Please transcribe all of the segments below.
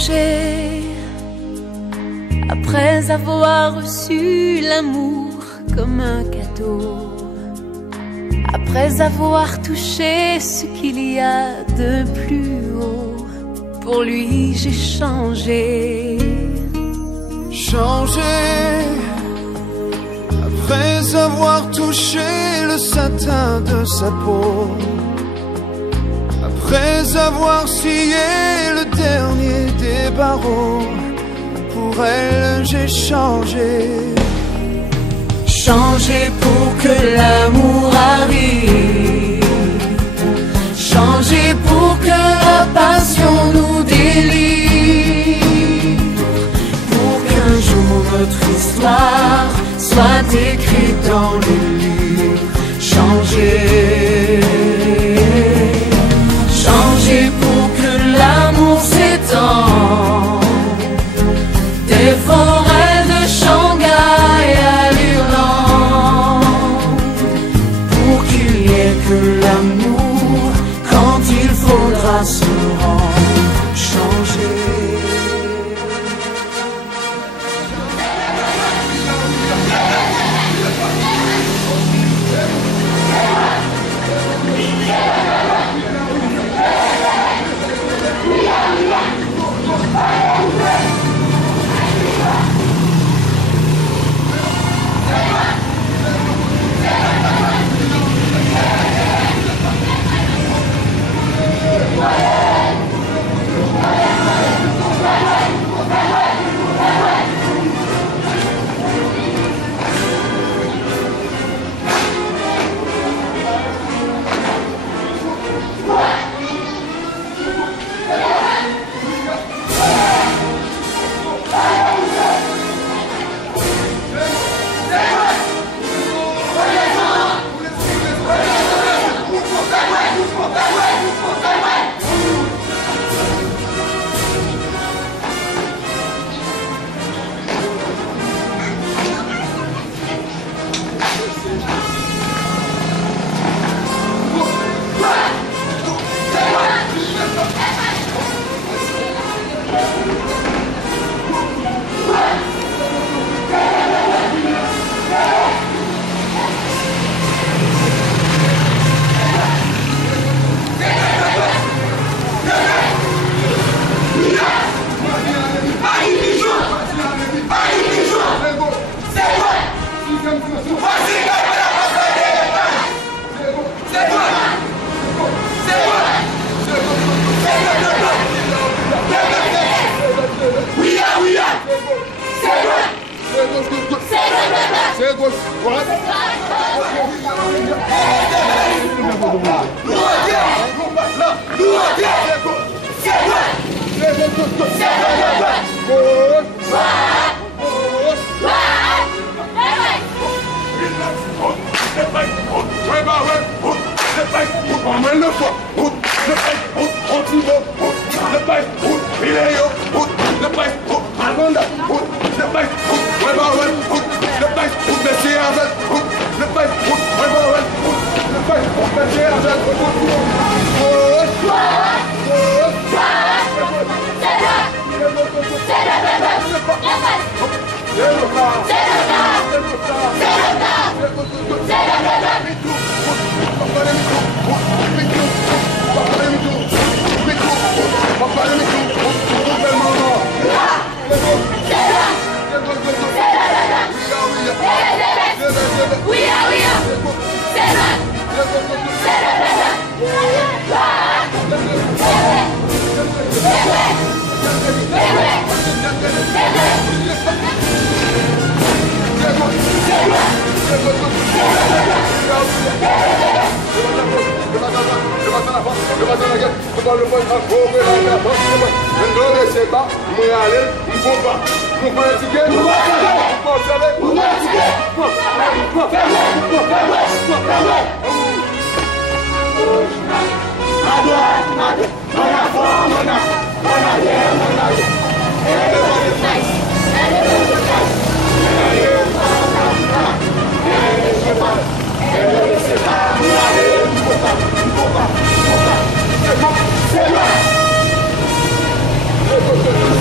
changé après avoir reçu l'amour comme un cadeau, après avoir touché ce qu'il y a de plus haut. Pour lui j'ai changé. Changé après avoir touché le satin de sa peau, après avoir scié le dernier des barreaux. Pour elle j'ai changé. Changé pour que l'amour arrive, changé pour que la passion nous délivre, pour qu'un jour notre histoire soit écrite dans le livre. Changé, changé pour que l'amour s'étende des forêts de Shanghai à l'Irlande, pour qu'il n'y ait que l'amour quand il faudra se rendre. Changer. C'est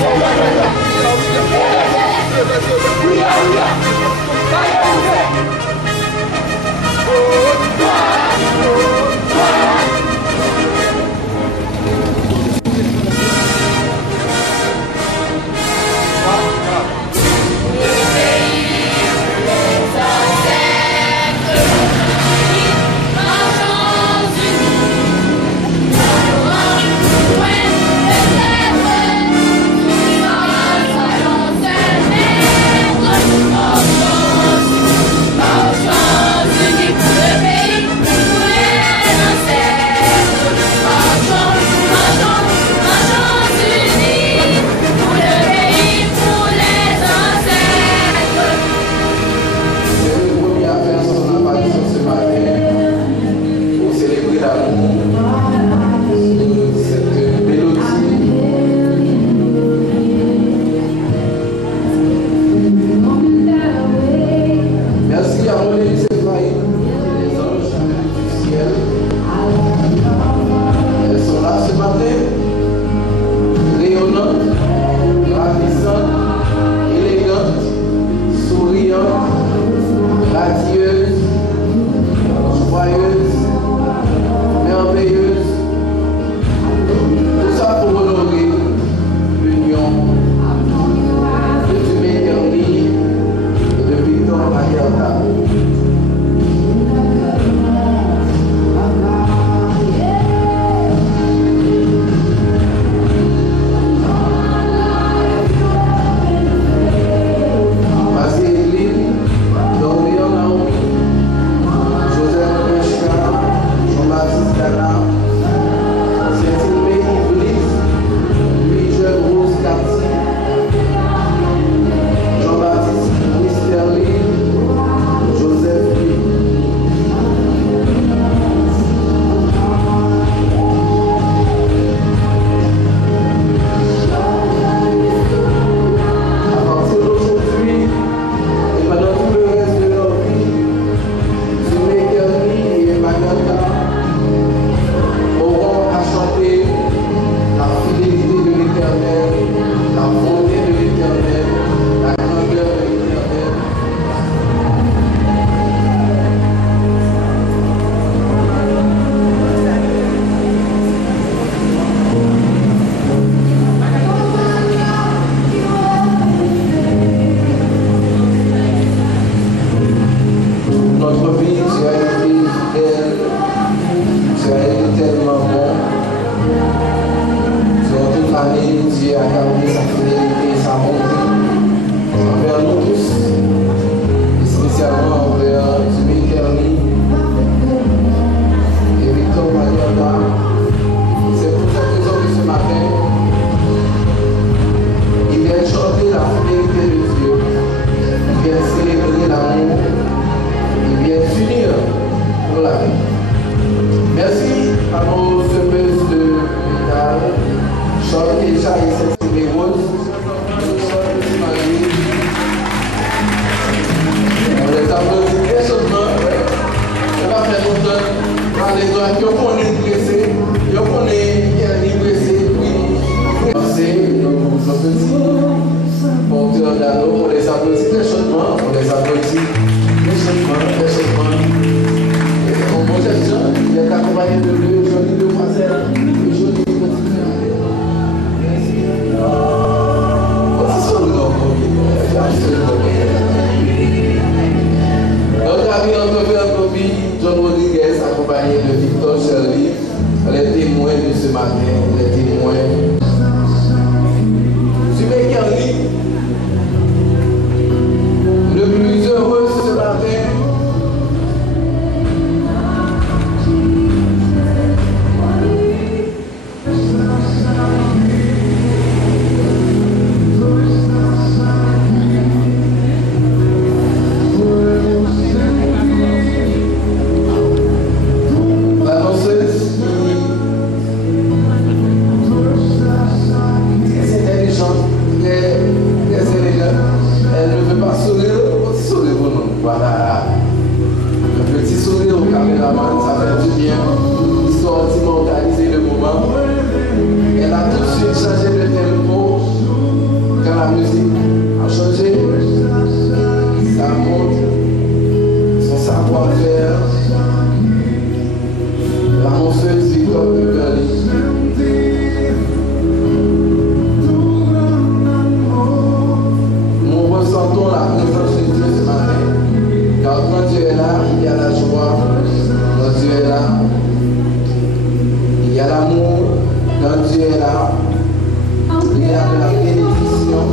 là, il y a de la bénédiction.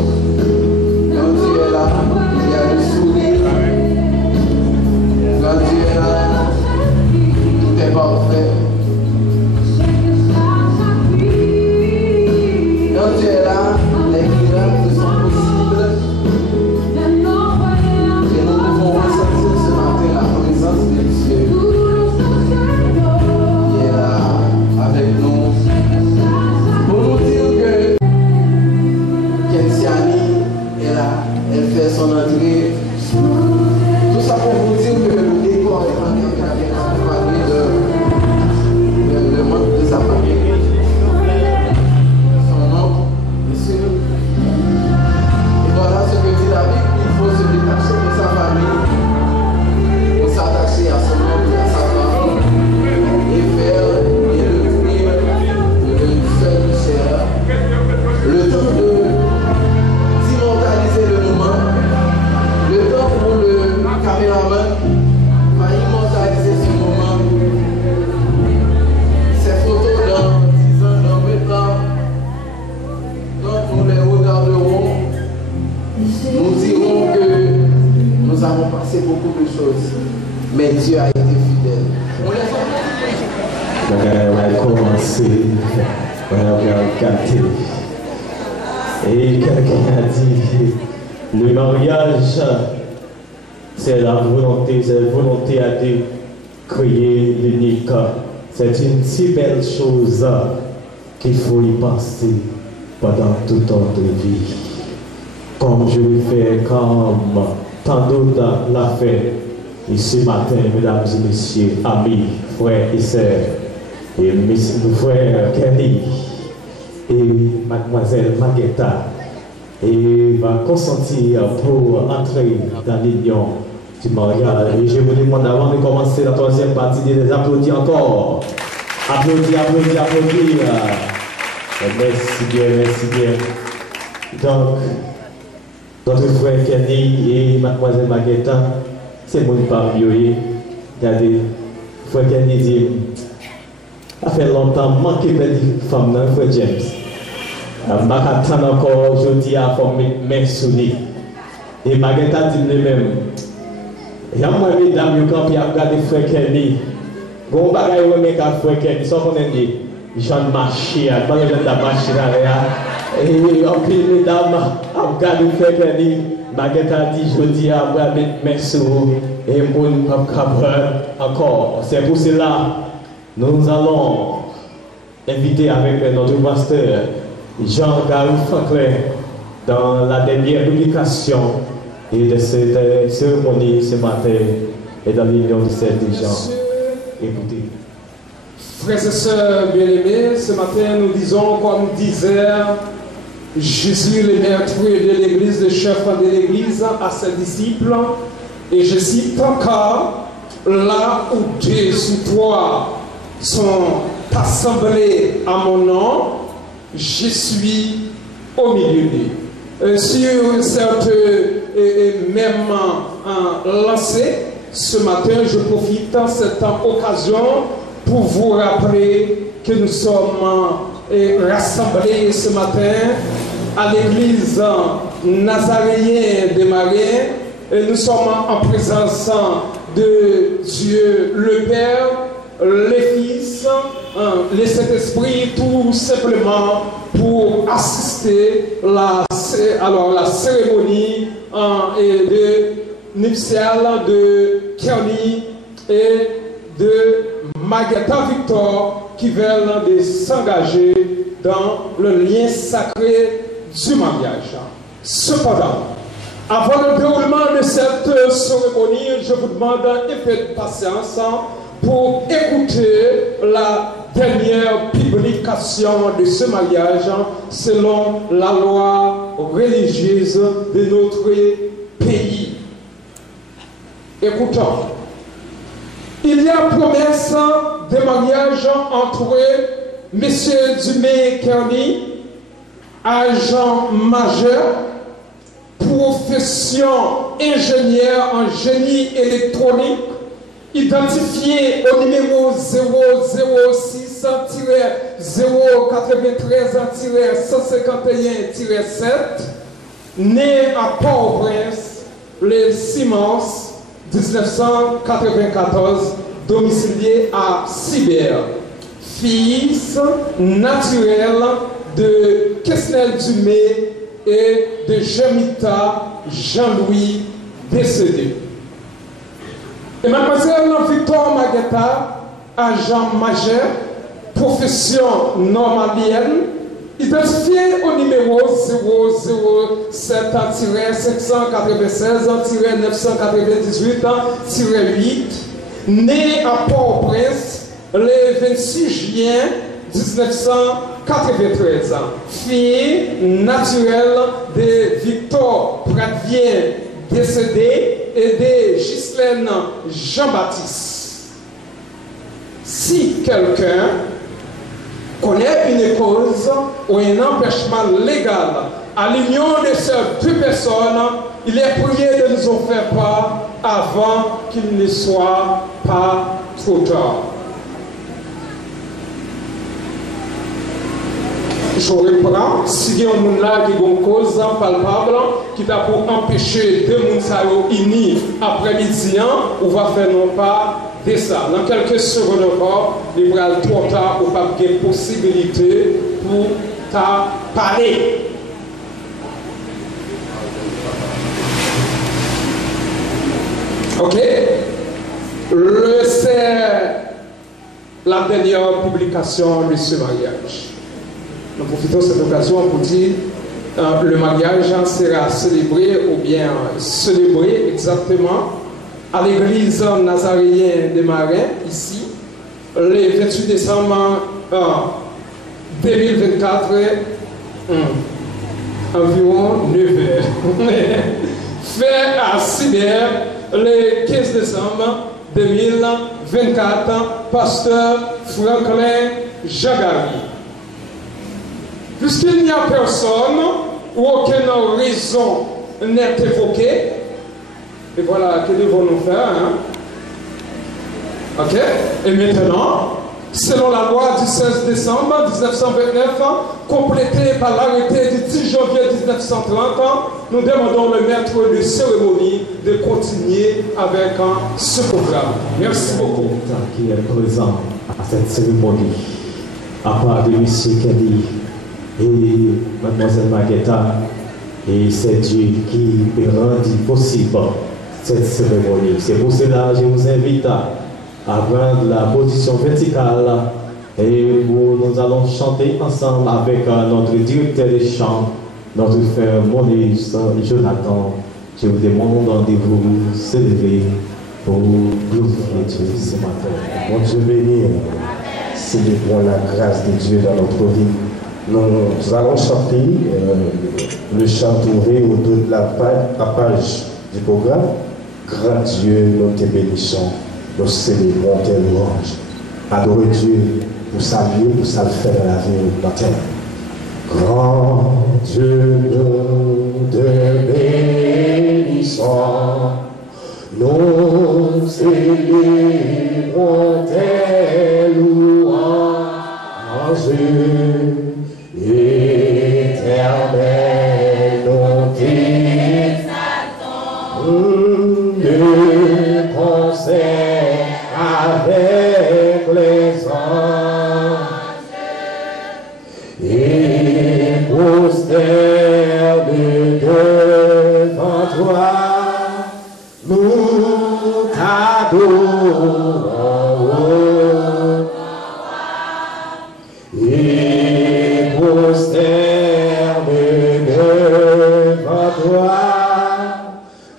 Quand Dieu est là, il y a le sourire. Quand Dieu est là, tout est parfait. Quand Dieu est là, les miracles sont possibles. Et nous pouvons ressentir ce matin la présence de Dieu qui est là avec nous. Pour nous dire que Kensiani est là, elle fait son entrée. Tout ça pour vous dire que le décor est en train d'accompagner le monde de sa famille. Son nom, monsieur. Et voilà ce que dit David, il faut se détacher de sa famille pour s'attacher à son homme et à sa femme et faire et devenir une seule chair. Le temps d'immortaliser le moment, le temps pour le caméraman va immortaliser ce moment. Ces photos dans 10 ans, dans 20 ans, quand nous les regarderons, nous dirons que nous avons passé beaucoup de choses, mais Dieu a été fidèle. On les a on va commencer, on va regarder. Et quelqu'un a dit, le mariage, c'est la volonté à Dieu créer l'unique. C'est une si belle chose qu'il faut y penser pendant toute notre vie. Comme je le fais, comme tant d'autres l'ont fait. Et ce matin, mesdames et messieurs, amis, frères et sœurs, et nos frères Kelly et mademoiselle Maguetta, et va consentir pour entrer dans l'union du mariage. Et je vous demande avant de commencer la troisième partie de les applaudir encore. Applaudir, applaudir, applaudir. Merci bien, merci bien. Donc, notre frère Kenny et mademoiselle Maguetta, c'est mon parmi eux. Regardez, frère Kenny dit, ça fait longtemps manqué de femme, non, frère James. Je vais attendre encore aujourd'hui à faire mes souliers. Et Maguetta dit lui-même, il y a moi, mesdames, quand il a regardé frère Kenny, bon bagay ou mec à frère Kenny, sans qu'on ait dit, Jean marché, pas le gens marché là, et en plus, mesdames, à regarder frère Kenny, Maguetta dit, aujourd'hui à mettre mes souliers, et mon encore. C'est pour cela, nous allons inviter avec notre pasteur Jean-Garou Franklin dans la dernière publication et de cette cérémonie ce matin et dans l'union de ces gens. Écoutez. Frères et sœurs bien-aimés, ce matin nous disons, comme disait Jésus, le maître de l'église, le chef de l'église, à ses disciples, et je cite encore, là où deux ou trois sont assemblés à mon nom, je suis au milieu d'eux. Sur cette même lancée, ce matin, je profite de cette occasion pour vous rappeler que nous sommes rassemblés ce matin à l'église nazaréenne des Marais. Et nous sommes en présence de Dieu le Père, les Fils, les Saint-Esprit, tout simplement pour assister la cérémonie nuptiale de Kenny et de Maguetta Victor qui veulent s'engager dans le lien sacré du mariage. Cependant, avant le déroulement de cette cérémonie, je vous demande un peu de patience pour écouter la dernière publication de ce mariage selon la loi religieuse de notre pays. Écoutons. Il y a promesse de mariage entre M. Dumé Kenny, agent majeur, profession ingénieur en génie électronique, identifié au numéro 006 093-151-7, né à Port-au-Prince le 6 mars 1994, domicilié à Sibert, fils naturel de Kesnel Dumé et de Jemita Jean-Louis, décédé. Et mademoiselle Victoire Maguetta, agent majeur, profession normalienne, identifié au numéro 007-596-998-8, né à Port-au-Prince le 26 juin 1993, fille naturelle de Victor Pradvien, décédé, et de Ghislaine Jean-Baptiste. Si quelqu'un connaît une cause ou un empêchement légal à l'union de ces deux personnes, il est prié de nous en faire part avant qu'il ne soit pas trop tard. Je reprends, si il y a un monde là qui a une cause palpable qui t'a pour empêcher deux mondes unis après-midi, on va faire non pas de ça. Dans quelques secondes encore, il va être trop tard ou pas de possibilité pour t'a parler. Ok? C'est la dernière publication de ce mariage. Nous profitons de cette occasion pour dire le mariage sera célébré ou bien célébré exactement à l'église nazaréenne des Marins, ici, le 28 décembre 2024, environ 9 heures. Fait à Sibert, le 15 décembre 2024, pasteur Franklin Jagari. Puisqu'il n'y a personne ou aucune raison n'est évoquée, et voilà, que devons-nous faire, hein? Ok? Et maintenant, selon la loi du 16 décembre 1929, complétée par l'arrêté du 10 janvier 1930, nous demandons le maître de cérémonie de continuer avec ce programme. Merci beaucoup. Qui est présent à cette cérémonie, à part de M. Kelly et Mademoiselle Maguetta, et c'est Dieu qui rend possible cette cérémonie. C'est pour cela que je vous invite à prendre la position verticale et nous allons chanter ensemble avec notre directeur de chant, notre frère Maurice Jonathan. Je vous demande de vous élever pour glorifier Dieu ce matin. Mon Dieu béni, célébrons la grâce de Dieu dans notre vie. Nous allons chanter le chant trouvé autour de la page du programme. Grand Dieu, nous te bénissons, nous célébrons tes louanges. Adorez Dieu pour saluer, pour ça le faire dans la vie de la terre. Grand Dieu, nous te bénissons, nous célébrons tes louanges. Éternel, nous t'exaltons de concert avec les anges et prosternés devant toi, nous t'adorons.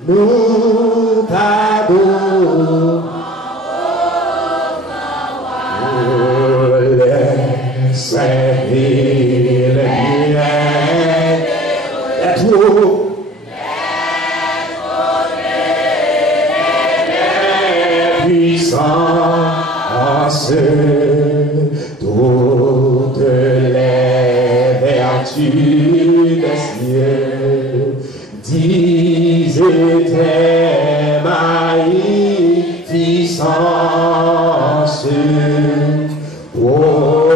Nous t'adorons. Les saints et les miens, les troupes, les puissances, toutes les vertus des cieux, disent tes magnificences. Oh,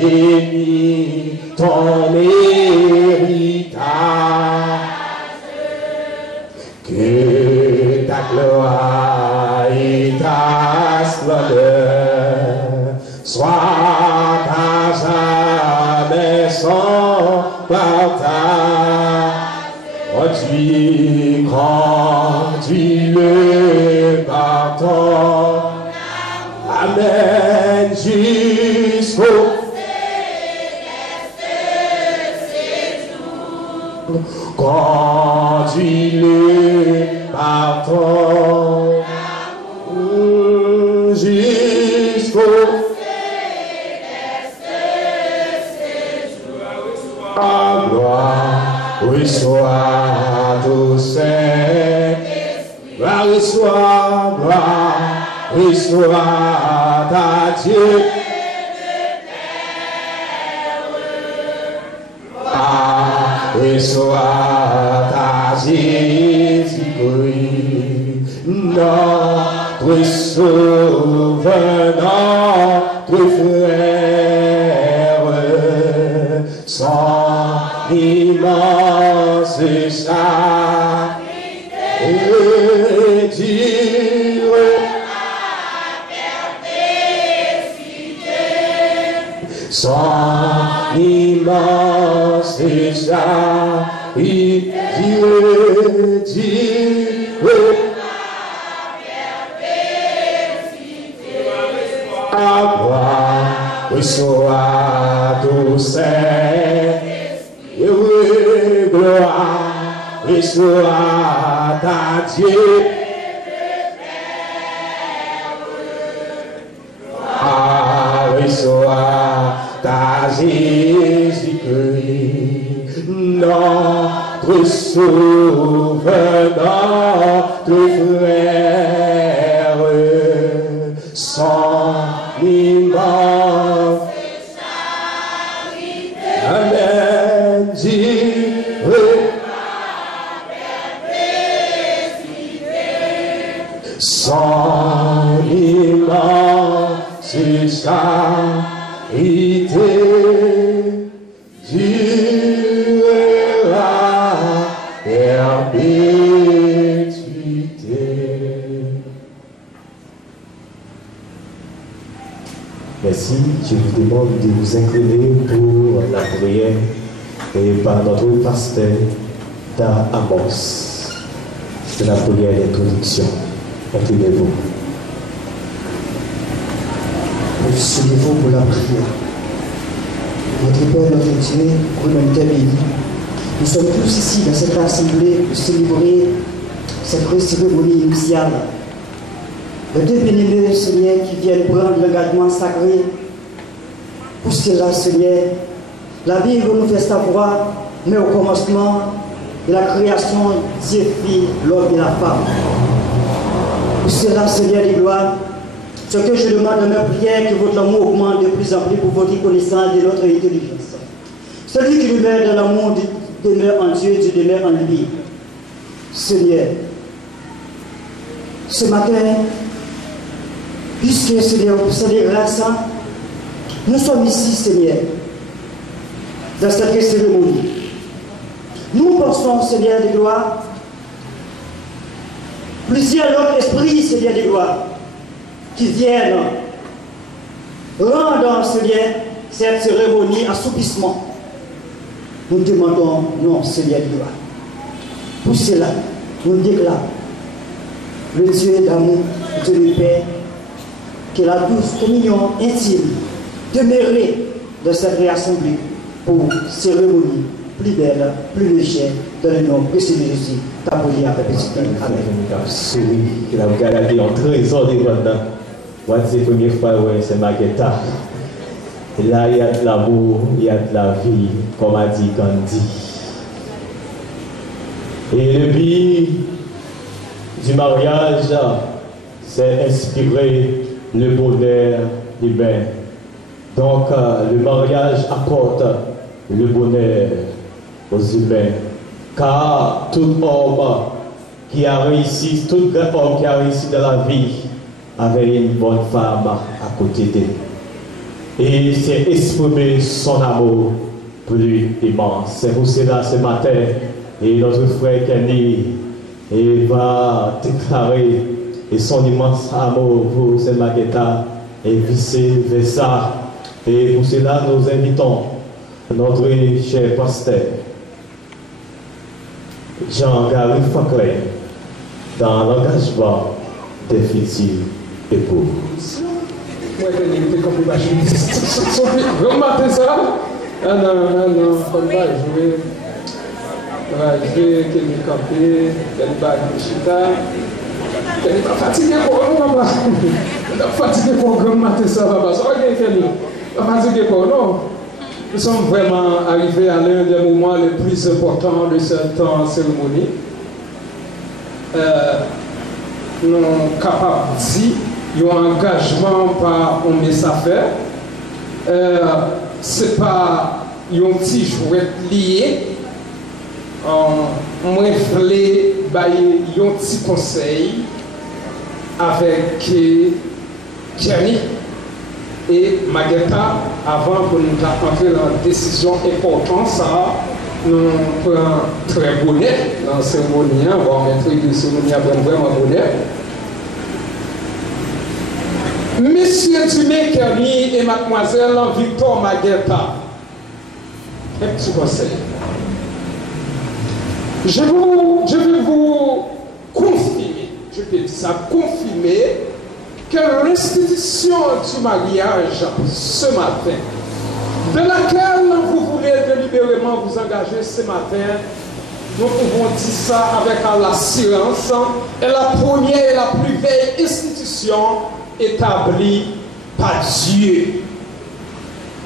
bénis ton héritage, que ta gloire et ta splendeur soient à jamais sans partage. Oh, tu es grand, tu le pardon. Amen, jusqu'au conduis le pardon jusqu'au gloire, reçois tout Saint, reçois gloire, reçois ta Dieu. Reçois ta Jésus-Christ, notre sauveur, notre frère, son immense charité, Dieu son immense charité, à gloire, reçois tout Saint, et gloire, reçois ta Dieu. Reçois ta Jésus-Christ, notre sauveur, notre frère, son immense charité. Amen, Dieu, son immense charité durera perpétuité. Merci, je vous demande de vous incliner pour la prière et par notre pasteur d'Amos. C'est la prière d'introduction. Inclinez-vous. Souvenez-vous pour la prière. Notre Père, notre Dieu, pour notre béni, nous sommes tous ici dans cette assemblée pour célébrer cette cérémonie initiale. Les deux bénémoines, Seigneur, qui viennent prendre l'engagement sacré. Pour cela, Seigneur, la Bible nous fait savoir, mais au commencement de la création, Dieu fit l'homme et la femme. Pour cela, Seigneur des gloires, ce que je demande dans mes prières, que votre amour augmente de plus en plus pour votre connaissance de notre intelligence. Celui qui demeure dans l'amour demeure en Dieu, Dieu demeure en lui. Seigneur, ce matin, puisque Seigneur, c'est des grâces, nous sommes ici, Seigneur, dans cette cérémonie. Nous pensons, Seigneur de gloire, plusieurs autres esprits, Seigneur de gloire, qui viennent rendre, Seigneur, cette cérémonie assoupissement. Nous demandons, non, Seigneur de gloire. Pour cela, nous déclarons le Dieu d'amour, Dieu de paix, que la douce communion intime demeurer dans cette assemblée pour cérémonie plus belle, plus légère, dans le nom précieux de Jésus. T'abonner à perpétuité. Amen. Celui qui a regardé en trésor des vendants. Moi, c'est la première fois, ouais, c'est Maguetta. Là, il y a de l'amour, il y a de la vie, comme a dit Gandhi. Et le but du mariage, c'est inspirer le bonheur humain. Donc, le mariage apporte le bonheur aux humains. Car tout homme qui a réussi, tout grand homme qui a réussi dans la vie, avait une bonne femme à côté d'eux. Et c'est exprimer son amour plus immense. C'est pour cela ce matin, et notre frère Kenny va déclarer son immense amour pour ce Maguetta et vice-versa. Et pour cela, nous invitons notre cher pasteur Jean-Gary Faclay dans l'engagement des futurs époux. Moi, je remarquez ça? Ah non, comme ça, je vais me camper, qu'elle va chita, qu'elle n'est pas fatiguée pour nous, papa. Elle est fatiguée pour remarquer ça, papa. Ça va bien, qu'elle n'est pas fatiguée pour nous. Nous sommes vraiment arrivés à l'un des moments les plus importants de cette cérémonie. Nous sommes capables de dire qu'il y a un engagement par un message. Ce n'est pas un petit jouet lié. Moi, je voulais un petit conseil avec Kenny et Maguetta avant que nous entrions dans une décision importante. Ça, nous prenons très bonnet dans la cérémonie. On va mettre une cérémonie à vraiment bonnet. Monsieur Dumé Kenny et mademoiselle Victor Maguetta, un petit conseil. Je vais vous confirmer, je peux dire ça, confirmer que l'institution du mariage ce matin, de laquelle vous voulez délibérément vous engager ce matin, nous pouvons dire ça avec l'assurance, est la première et la plus vieille institution établie par Dieu,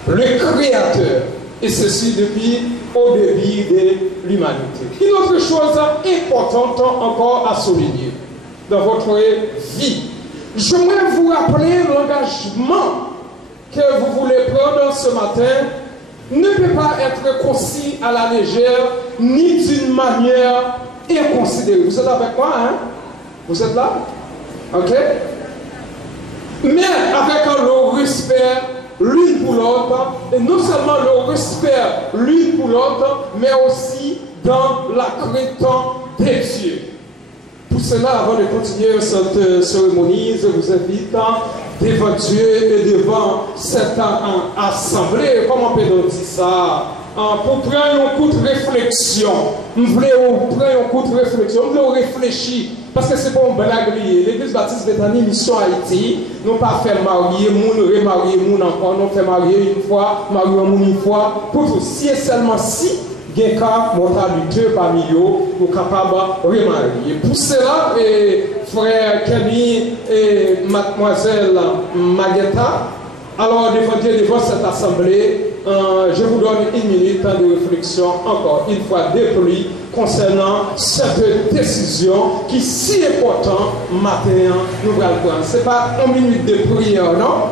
le Créateur, et ceci depuis au début de l'humanité. Une autre chose importante encore à souligner dans votre vie. J'aimerais vous rappeler l'engagement que vous voulez prendre ce matin ne peut pas être conçu à la légère ni d'une manière inconsidérée. Vous êtes avec moi, hein? Vous êtes là? Ok? Mais avec le respect l'une pour l'autre, et non seulement le respect l'une pour l'autre, mais aussi dans la crainte de Dieu. Pour cela, avant de continuer cette cérémonie, je vous invite devant Dieu et devant cette assemblée, comment peut-on dire ça, pour prendre un coup de réflexion. Nous voulons prendre un coup de réflexion, nous voulons réfléchir. Parce que c'est pas un blague lié. L'église baptiste Bethany, mission Haïti, nous pas fait marier, nous remarier, nous encore, nous fait marier une fois, marier une fois. Pour tout, si et seulement si, il y a un cas mortalité parmi eux, nous sommes capables de remarier. Pour cela, frère Kenny et mademoiselle Maguetta, alors devant cette assemblée, je vous donne une minute de réflexion encore une fois de plus concernant cette décision qui est si importante maintenant nous allons prendre. Ce n'est pas une minute de prière, non?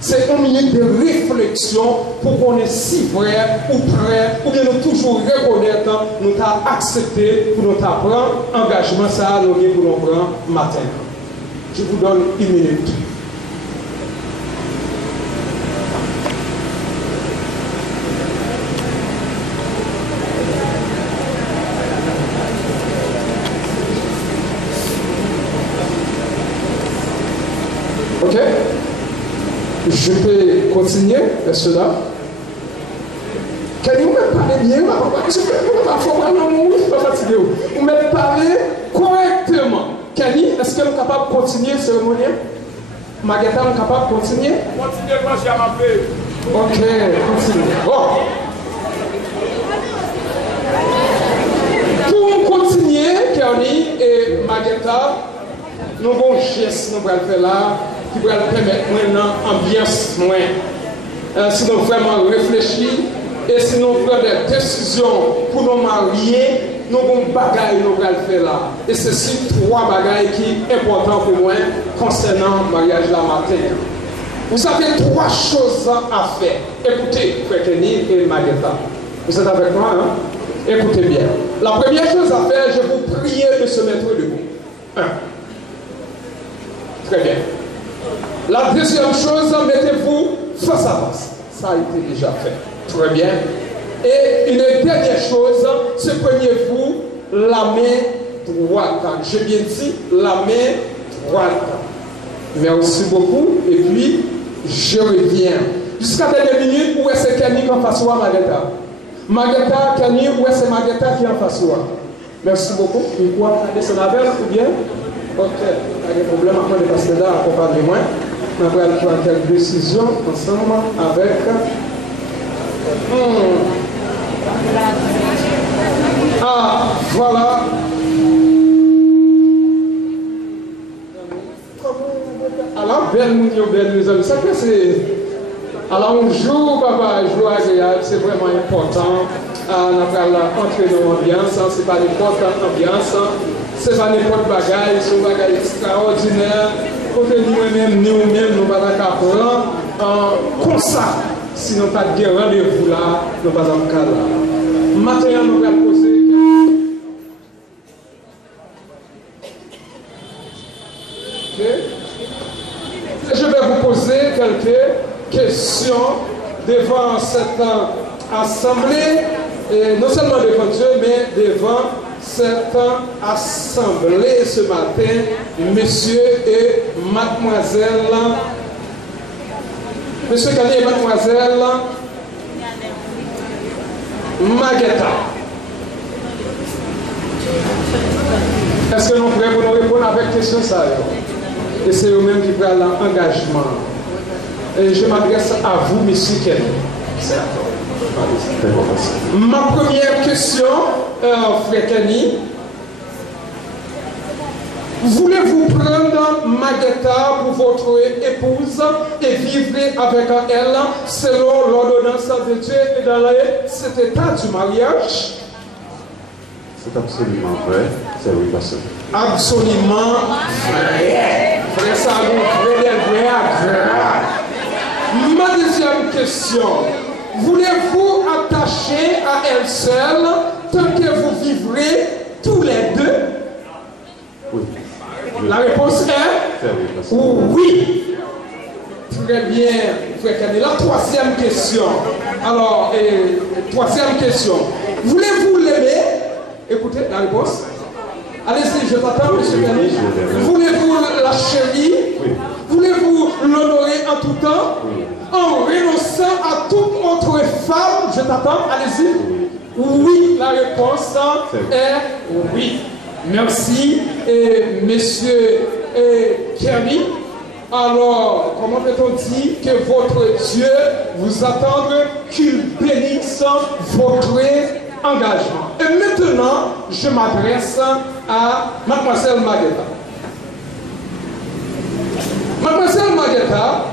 C'est une minute de réflexion pour qu'on est si vrai ou prêt, ou bien nous toujours reconnaître, nous avons accepté pour nous prendre engagement, ça nous pour nous prendre matin. Je vous donne une minute. Ok? Je peux continuer, est-ce que là? Quand vous me parlez bien, vous me parlez correctement. Kenny, est-ce que nous sommes capables de continuer ce cérémonie? Maguetta, nous sommes capables de continuer? Continuez, moi j'ai ma paix. Ok, continue. Bon. Pour continuer, Kenny et Maguetta, nous avons un geste nous allons faire là qui va permettre maintenant ambiance moins. Si nous vraiment réfléchir et si nous prenons des décisions pour nous marier, nous avons des bagailles nous allons faire là. Et ceci trois bagailles qui sont importantes pour moi concernant le mariage la matin. Vous avez trois choses à faire. Écoutez, frère Kenny et Maguetta. Vous êtes avec moi, hein? Écoutez bien. La première chose à faire, je vous prie de se mettre debout. 1. Très bien. La deuxième chose, mettez-vous face à face. Ça a été déjà fait. Très bien. Et une dernière chose, prenez-vous la main droite. J'ai bien dit la main droite. Merci beaucoup. Et puis, je reviens. Jusqu'à la dernière minute, où est-ce Kenny qui est en face de Marguerita? Marguerita, Kenny, où est-ce Marguerita qui est en face de Merci beaucoup. Une fois, descendre avec ou bien? Ok. Pas de problème, après de passer là, accompagnez-moi. On va prendre quelques décisions ensemble avec. Ah, voilà. Alors, belle mes amis. Ça que c'est. Alors, on joue, papa, joue agréable, c'est vraiment important. On va entrer dans l'ambiance, c'est pas n'importe quelle ambiance, c'est pas n'importe bagaille, c'est un bagaille extraordinaire. Côté nous-mêmes, nous ne sommes pas d'accord. Comme ça, si nous n'avons pas de rendez-vous là, nous ne sommes pas en cas là. Maintenant, nous allons poser. Je vais vous poser quelques questions devant cette assemblée, et non seulement devant Dieu, mais devant cette assemblée ce matin, messieurs et mademoiselles. Monsieur Kali et mademoiselle Marguerita. Est-ce que nous sommes prêts pour nous répondre avec question ça? Et c'est eux-mêmes qui prennent l'engagement. Et je m'adresse à vous, monsieur Kelly. Ma première question, frère Kenny. Voulez-vous prendre Marguerita pour votre épouse et vivre avec elle selon l'ordonnance de Dieu et dans cet état du mariage? C'est absolument vrai, c'est oui, pasteur. Absolument vrai. Frère Salou, vrai. Ma deuxième question. Voulez-vous attacher à elle seule tant que vous vivrez tous les deux? Oui. La réponse est oui. Très bien, frère Kenny. La troisième question. Alors, troisième question. Voulez-vous l'aimer? Écoutez la réponse. Allez-y, je t'attends, monsieur Kenny. Voulez-vous la chérir? Oui. Voulez-vous l'honorer en tout temps? Oui. En renonçant à toute autre femme? Je t'attends, allez-y. Oui, la réponse est oui. Merci, et monsieur Kenny. Alors, comment peut-on dire que votre Dieu vous attende qu'il bénisse votre engagement? Et maintenant, je m'adresse à mademoiselle Marguerita. Mademoiselle Marguerita,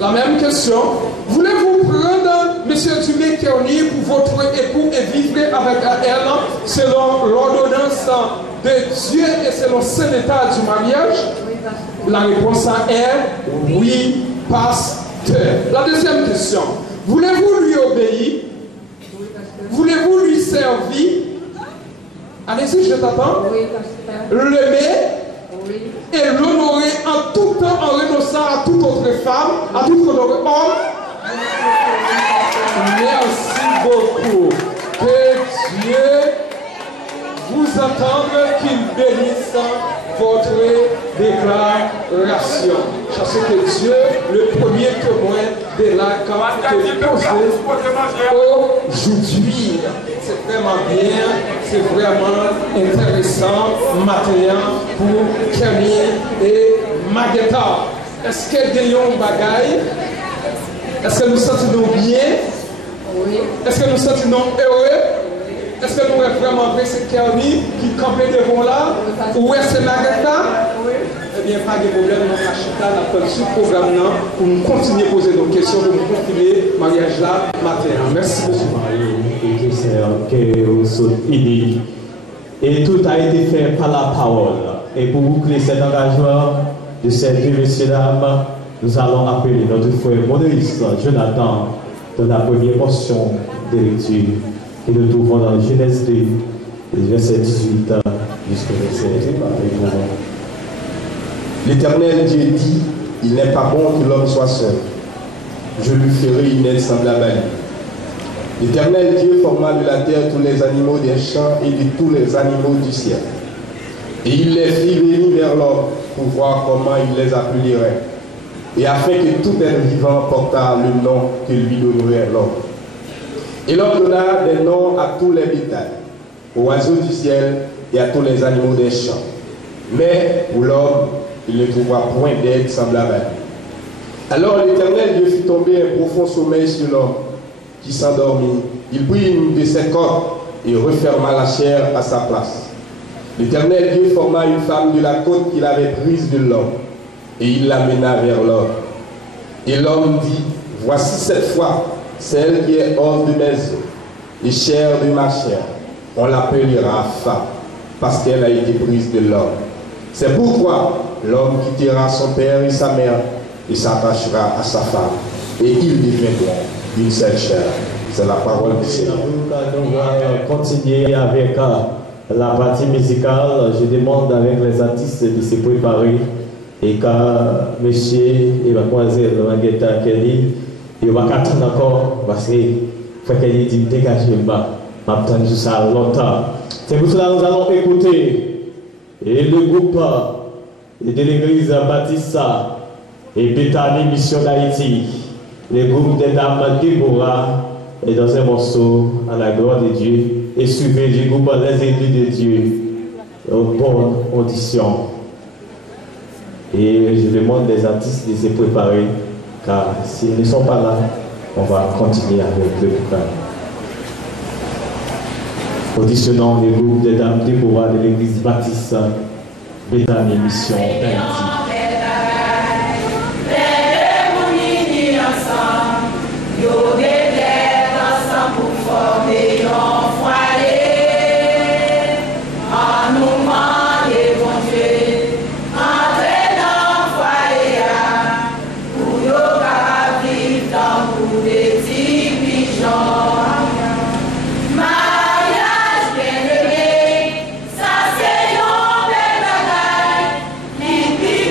la même question. Voulez-vous prendre M. Dumé Kenny pour votre époux et vivre avec elle selon l'ordonnance de Dieu et selon cet état du mariage? La réponse est oui, pasteur. La deuxième question. Voulez-vous lui obéir? Voulez-vous lui servir? Allez-y, je t'attends. L'aimer et l'honorer en tout temps en renonçant à toute autre femme, à tout autre homme? Merci beaucoup. Que Dieu vous attende qu'il bénisse votre déclaration. Je sais que Dieu, le premier témoin de la capacité aujourd'hui. C'est vraiment bien, c'est vraiment intéressant, matériel pour Kenny et Marguerita. Est-ce que gagnons bagaille? Est-ce que nous sentons bien? Oui. Est-ce que nous sentons heureux? Est-ce que nous sommes vraiment vrai c'est Kenny qui campait devant là? Ou est-ce que Marguerita? Oui. Eh bien, pas de problème, nous achetons la ce programme pour nous continuer à poser nos questions, pour nous continuer le mariage là matin. Merci beaucoup. Et tout a été fait par la parole. Et pour boucler cet engagement de servir, messieurs, dames, nous allons appeler notre frère Maurice Jonathan dans la première portion de lecture que nous trouvons dans Genèse 2, verset 18 jusqu'au verset 20. L'Éternel Dieu dit: il n'est pas bon que l'homme soit seul. Je lui ferai une aide semblable à lui. L'Éternel Dieu forma de la terre tous les animaux des champs et de tous les animaux du ciel. Et il les fit venir vers l'homme pour voir comment il les appellerait, et afin que tout être vivant portât le nom que lui donnerait l'homme. Et l'homme donna des noms à tous les bétails, aux oiseaux du ciel et à tous les animaux des champs. Mais pour l'homme, il ne trouva point d'aide semblable à lui. Alors l'Éternel Dieu fit tomber un profond sommeil sur l'homme, qui s'endormit. Il prit une de ses cordes et referma la chair à sa place. L'Éternel Dieu forma une femme de la côte qu'il avait prise de l'homme, et il l'amena vers l'homme. Et l'homme dit, voici cette fois celle qui est hors de mes os, et chair de ma chair. On l'appellera femme, parce qu'elle a été prise de l'homme. C'est pourquoi l'homme quittera son père et sa mère, et s'attachera à sa femme, et ils deviendront une seule chair. C'est la parole du Seigneur. Nous allons continuer avec la partie musicale. Je demande avec les artistes de se préparer et quand monsieur et mademoiselle Manguetta Kelly, il va attendre encore parce que faut qu'elle dit dégagez moi, m'attendre tout ça longtemps. C'est pour cela que nous allons écouter et le groupe de l'église Baptista et Bethany Mission d'Haïti, le groupe des dames Déborah, et dans un morceau à la gloire de Dieu, et suivez du groupe Les Élus de Dieu aux bonnes auditions. Et je demande des artistes de se préparer, car s'ils ne sont pas là, on va continuer avec le programme. Auditionnons le groupe des dames Déborah de l'église Baptiste Bethany Mission d'Haïti. Ça c'est yon bel bagay, li pi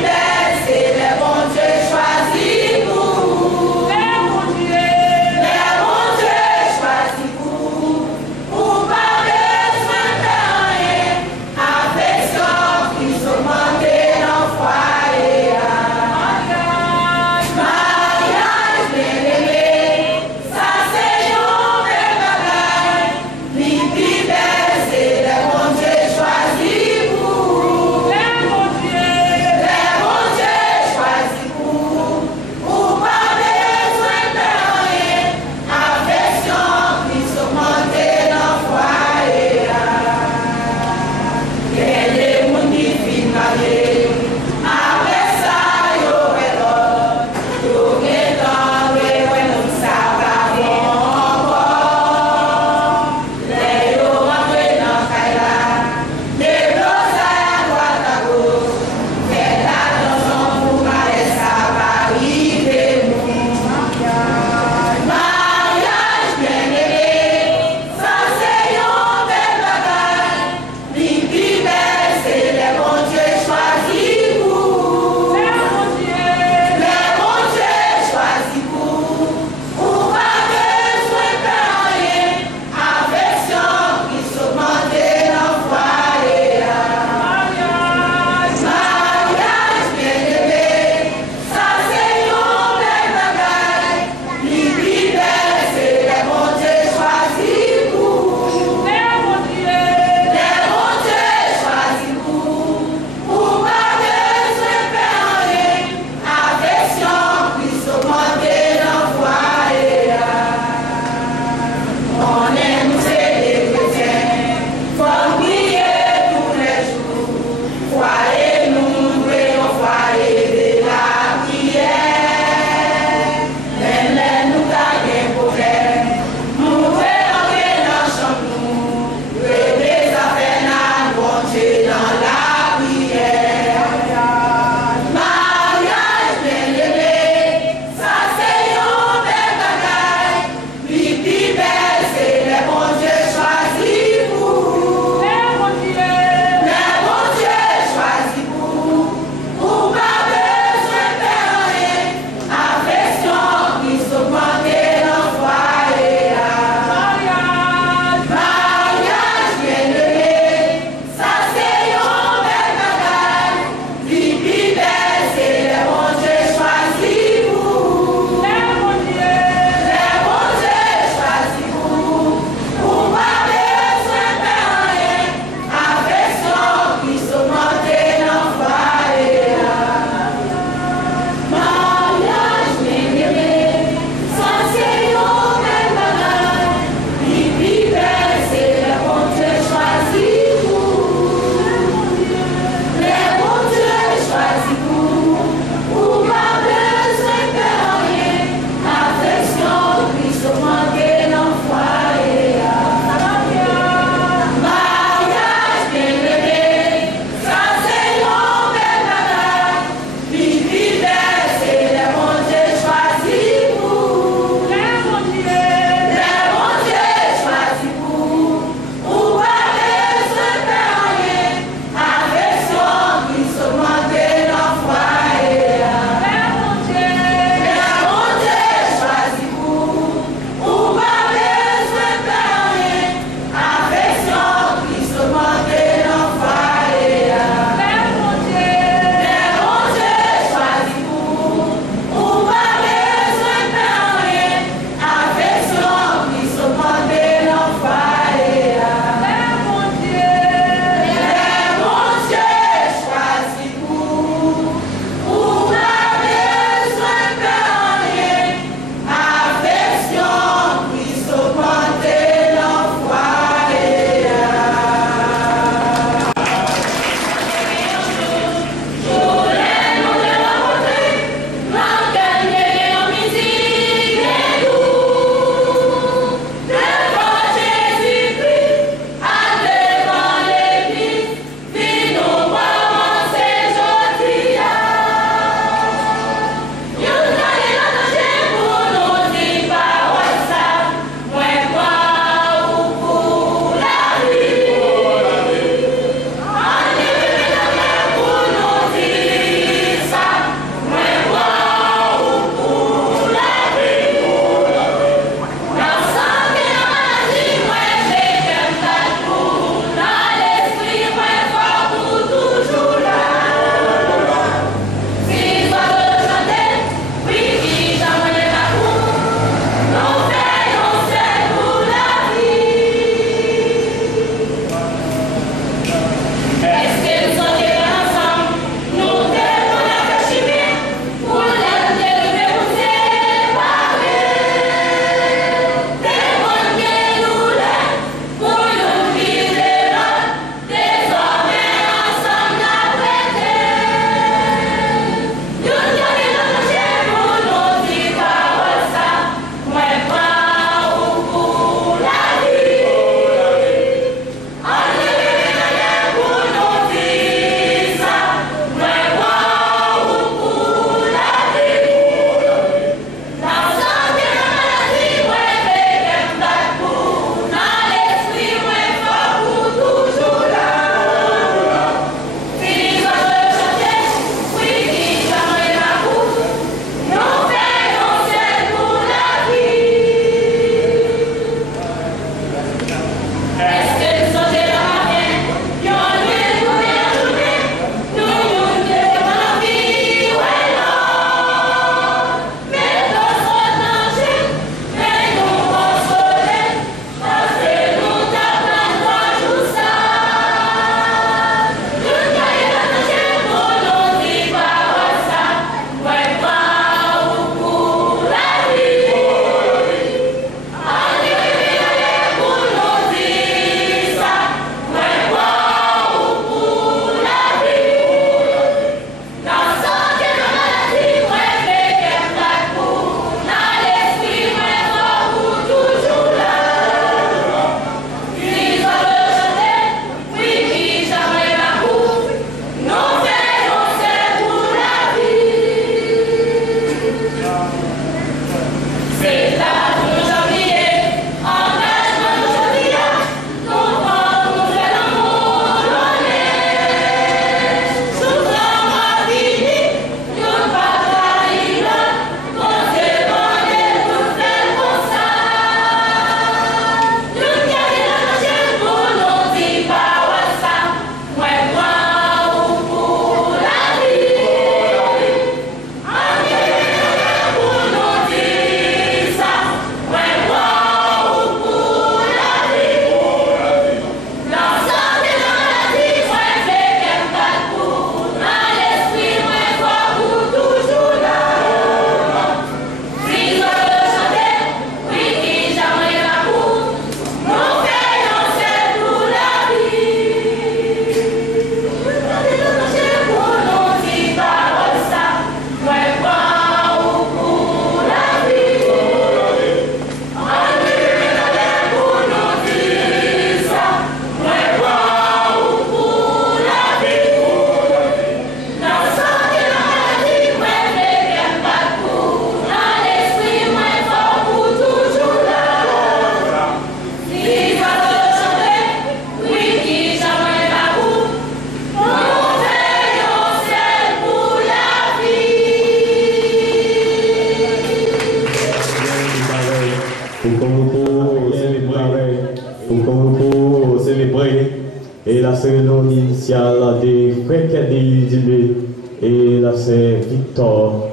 pour célébrer et la cérémonie initiale des frères Kennedy Dibé et la sœur Victor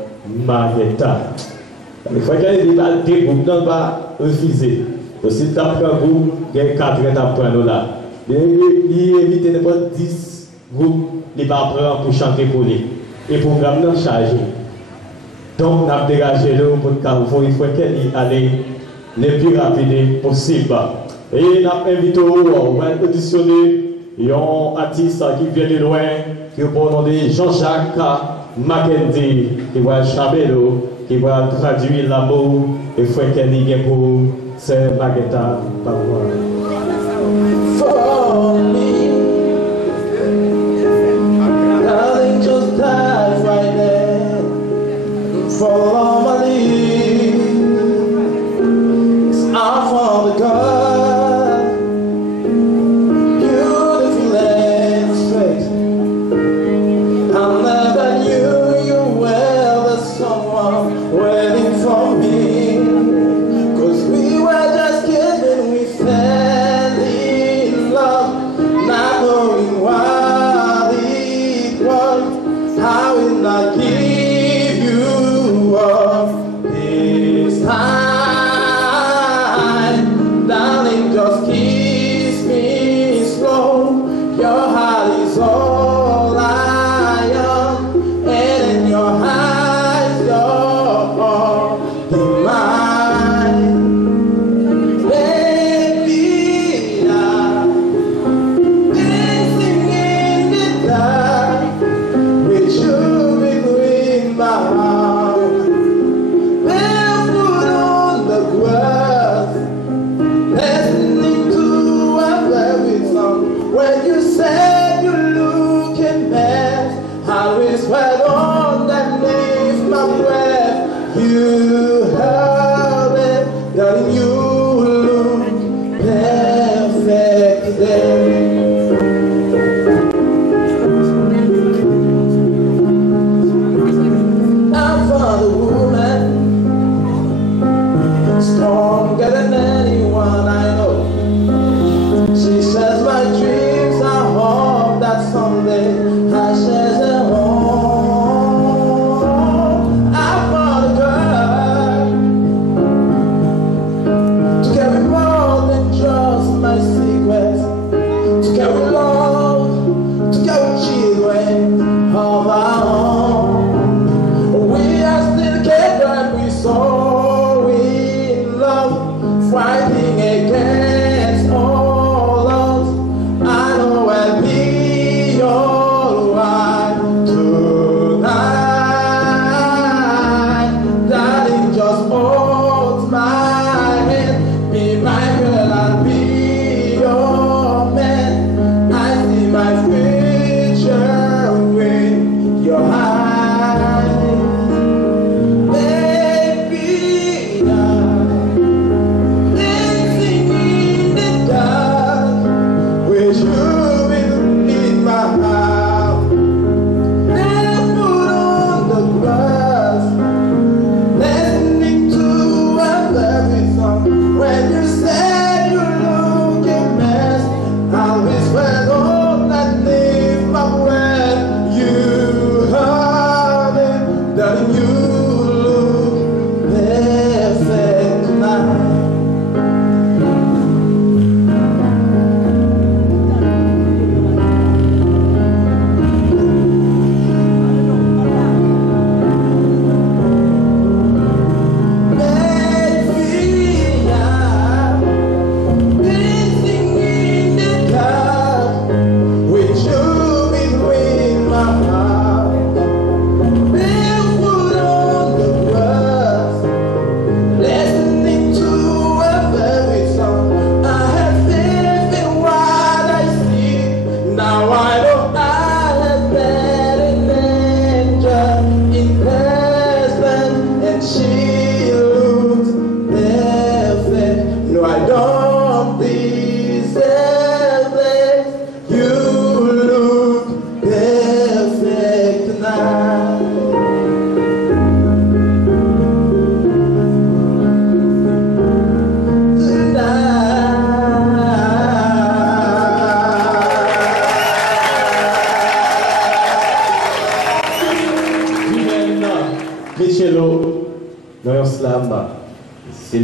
Marietta. Les frères Kennedy des groupes n'ont pas refusé. Si tu as pris un groupe, il y a 4 étapes pour nous là. Il évite n'importe 10 groupes, il va prendre pour chanter pour lui. Et le programme est chargé. Donc, on a dégagé le pour Carrefour, il faut qu'elle aille le plus rapide possible. Et on a invité à auditionner un artiste qui vient de loin, qui est pour le nom de Jean-Jacques Mackenzie, qui va Chabello, qui va traduire l'amour, et il faut qu'elle y ait pour cette baguette à parole. For me, darling, just dive right there. Follow my lead. It's our Father God, beautiful and straight. I never knew you well, there's someone waiting for me. 'Cause we were just kids when we fell in love, not knowing what it was. I will not give you up this time. Darling, just kiss me slow. Your heart is all I am, and in your eyes, you're all mine. Baby, I'm dancing in the dark with you between my arms, barefoot on the grass, listening to a favorite song. When you said you look a mess, I whispered underneath my breath, you heard it, darling, you look perfect today. I found a woman stronger than anyone I know. She says my dreams are home, that someday I share them home. I found a girl to carry more than just my secrets, to carry love, to carry children of our own. We are still together, we so in love. Why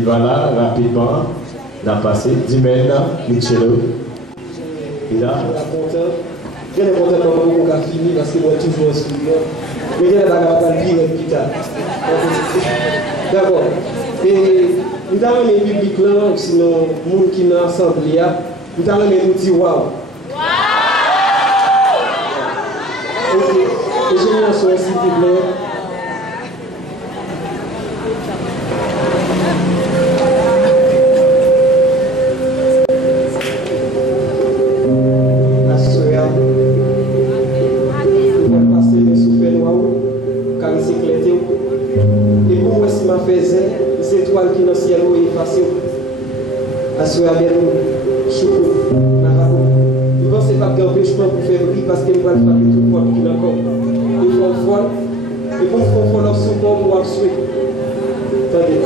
Voilà, rapidement, on a passé. Dimena, Michello. Il a. Je suis content quand on a fini parce que moi toujours un sourire. Mais je vais la pire plus tard. D'accord. Et nous avons les publics là, sinon, les gens qui sont dans l'assemblée, nous avons les dire waouh. Ok. Et je viens sur s'il vous plaît. Les étoiles qui dans le ciel sont effacées. Assurez bien nous, choukou, marabou. Nous pensons pas qu'il y a un empêchement pour faire rire parce que nous allons faire tout le monde qui est encore. Il faut un folle. Et pour nous faire leur support pour assurer. Attendez,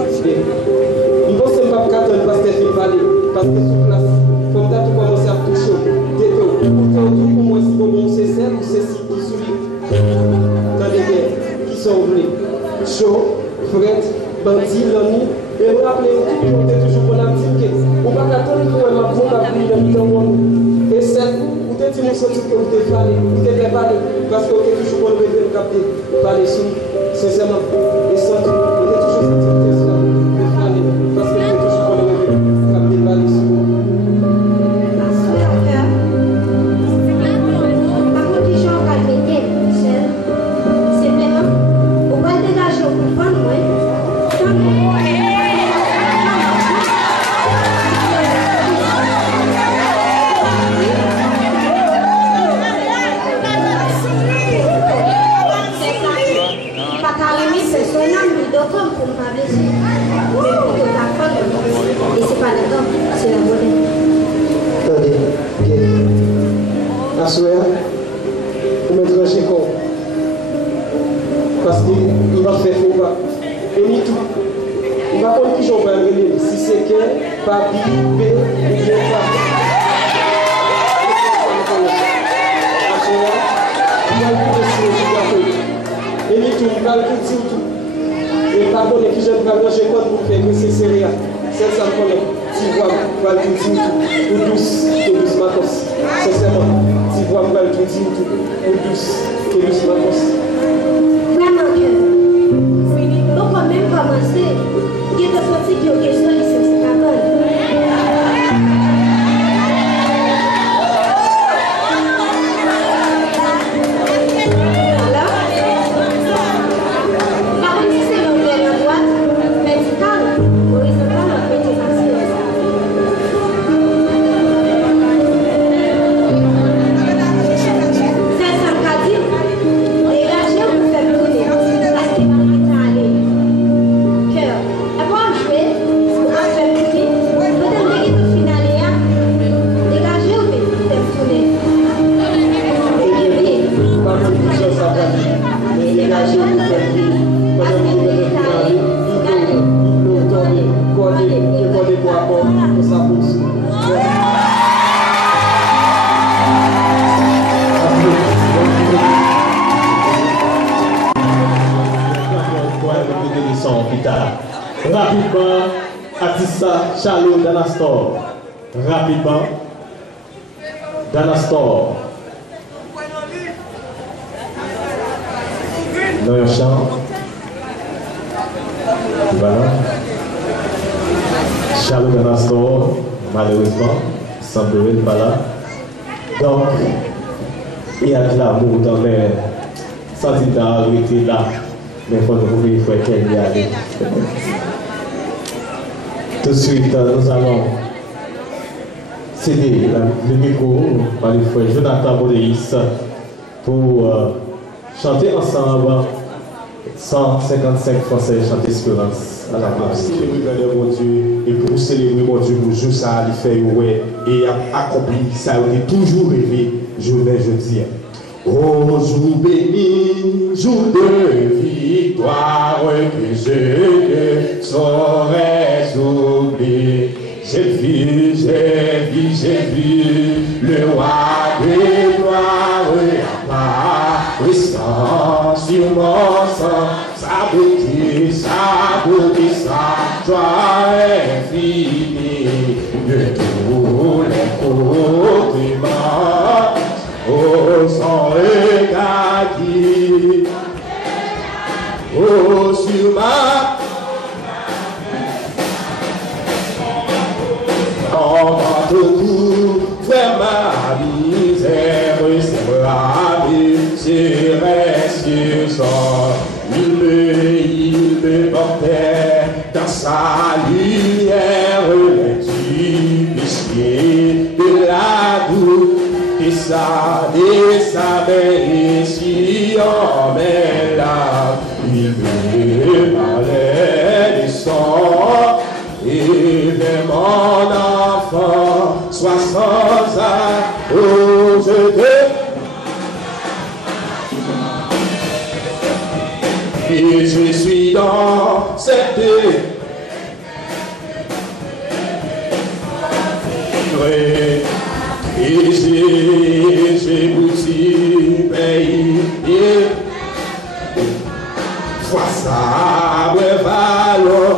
nous pensons pas qu'il y a un parce qu'il faut parler. Parce que sur place, comme ça, tout commence à toucher. Déto, pourtant, pour moi, si bon, c'est celle ou c'est ci qui sourit. Attendez bien, qui sont oubliés. Chaud, fret. Bandit, l'ami, et vous rappelez tout le monde est toujours pour la petite. Vous ne pouvez pas attendre que vous avez un bon et c'est vous êtes dit que vous êtes parlé, vous êtes parlé, parce que vous êtes toujours pour le capter, parler sous, sincèrement, et sans tout, vous êtes toujours senti que ça, vous parler, parce que vous êtes toujours pour le capter, parler sous. Par contre, les gens qui ont été c'est vraiment, on va dégager au pouvoir, oui. Et c'est pas d'accord, c'est la volée. Attendez, la soeur, vous me tranchez quoi? Parce qu'il va faire faux pas. Et ni tout. Il va prendre qui j'en vais regarder. Si c'est que, papi, B, ou bien pas. La soeur, il va le et ni tout, il va le tout. Et pardon, les qui j'aime pas, j'ai quoi pour faire que c'est sérieux. C'est ça qu'on est. Tu vois, pour aller tout dire tout. Ou douce, que douce macos. Sincèrement, tu vois, pour aller tout dire tout. Ou douce, que douce macos. Vraiment que, donc quand même commencer, il y a des sorties qui ont question ici, c'est pas mal. Rapidement, Atissa Charlot Danastor. Rapidement, Danastor. Dans le chant. Voilà. Charlot Danastor, malheureusement, semblerait pas là. Donc, il y a de l'amour dans les sentiments qui étaient là. Mais il faut trouver qu'elle y aller. Tout de suite, nous allons céder le micro par le frère Jonathan Modéis pour chanter ensemble 155 Français chanter Espérance à la place. Célébrer mon Dieu et pour célébrer mon Dieu, pour jouer ça, il fait ouais et accomplir ça, il est toujours rêvé, je vais dire. Oh, jour béni, jour de victoire, que je ne saurais oublier. J'ai vu le roi des gloires apparaissant sur mon sang, sa beauté, sa joie. infini de tous les compliments. Oh, son regard qui, oh, sur ma, on va tout faire ma misère, c'est bravé, c'est resté sans. Il me portait dans sa lumière, les pieds de la douce. Et sa mère ici en là, il me parlait du sang, et même mon enfant, 60 ans, oh je te, et je suis dans cette et j'ai goûté pays et fois ça me valor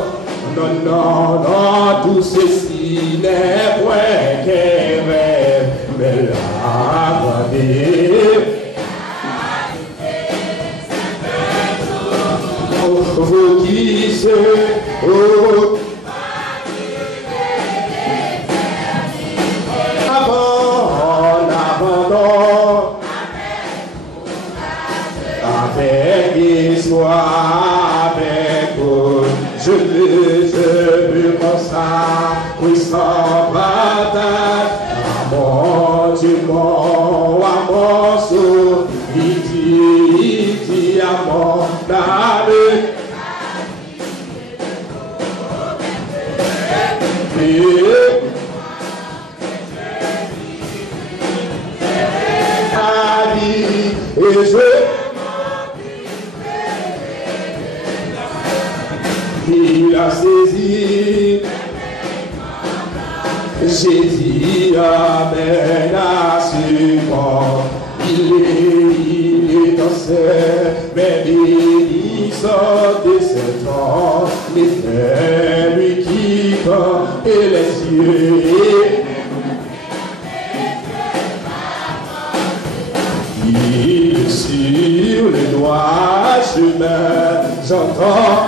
non non non tout ceci n'est point qu'un rêve mais la verdade vous qui se avec vous, je veux comme ça, oui sans bataille, à mon Dieu, à mon sourd, il dit à mon âme. Et je il a saisi, j'ai dit amen à ce corps, il est dans ses mais béni sort de ses temps, les frères lui quittent et les yeux. Il est sur le droit chemin, j'entends.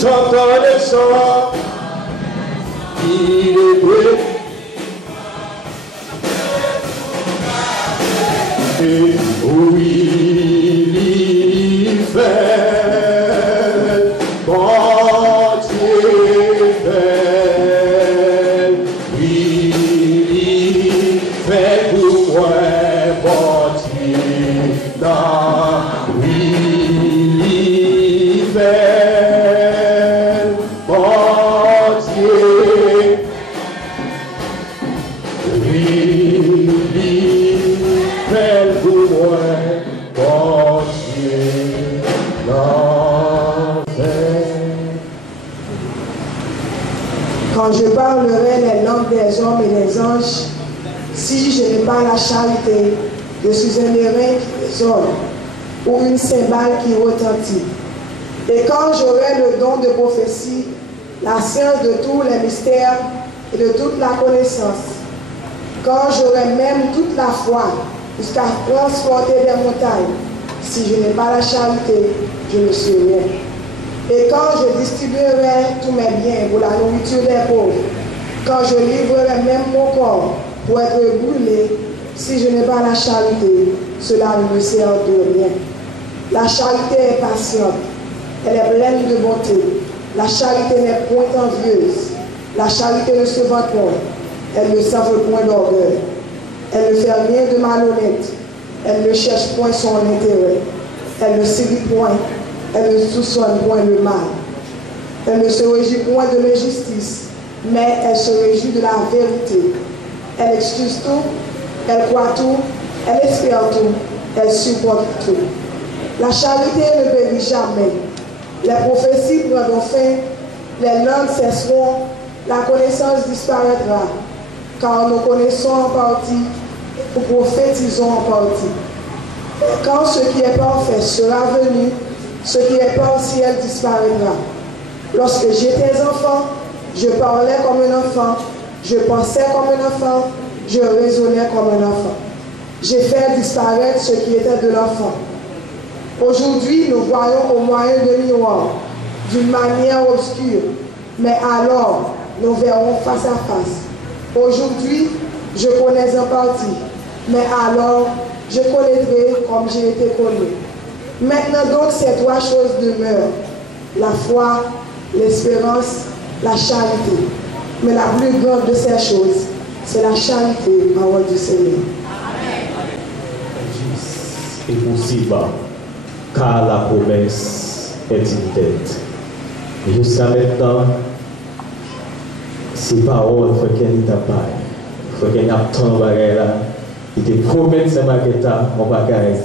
J'entends le chant, il est beau. Et oui, il fait, bon Dieu fait, oui, il fait pour moi, bon Dieu, non, oui, il fait. Quand je parlerai les langues des hommes et des anges, si je n'ai pas la charité, je suis un airain qui résonne ou une cymbale qui retentit. Et quand j'aurai le don de prophétie, la science de tous les mystères et de toute la connaissance, quand j'aurai même toute la foi jusqu'à transporter des montagnes, si je n'ai pas la charité, je ne suis rien. Et quand je distribuerai tous mes biens pour la nourriture des pauvres, quand je livrerai même mon corps pour être brûlé, si je n'ai pas la charité, cela ne me sert de rien. La charité est patiente, elle est pleine de bonté. La charité n'est point envieuse. La charité ne se vante point. Elle ne s'envole point d'orgueil. Elle ne fait rien de malhonnête. Elle ne cherche point son intérêt. Elle ne séduit point. Elle ne soupçonne point le mal. Elle ne se réjouit point de l'injustice, mais elle se réjouit de la vérité. Elle excuse tout, elle croit tout, elle espère tout, elle supporte tout. La charité ne périt jamais. Les prophéties prendront fin, les langues cesseront, la connaissance disparaîtra, car nous connaissons en partie, nous prophétisons en partie. Et quand ce qui est parfait sera venu, ce qui est partiel disparaîtra. Lorsque j'étais enfant, je parlais comme un enfant, je pensais comme un enfant, je raisonnais comme un enfant. J'ai fait disparaître ce qui était de l'enfant. Aujourd'hui, nous voyons au moyen de miroir, d'une manière obscure, mais alors, nous verrons face à face. Aujourd'hui, je connais en partie, mais alors, je connaîtrai comme j'ai été connu. Maintenant donc, ces trois choses demeurent, la foi, l'espérance, la charité. Mais la plus grande de ces choses, c'est la charité, parole du Seigneur. Et possible, car la promesse est une tête. Jusqu'à maintenant, ces paroles, il faut qu'elle n'y a pas. Il faut qu'elle n'y a pas de là. Il te promet ces maquettes, mon bagage.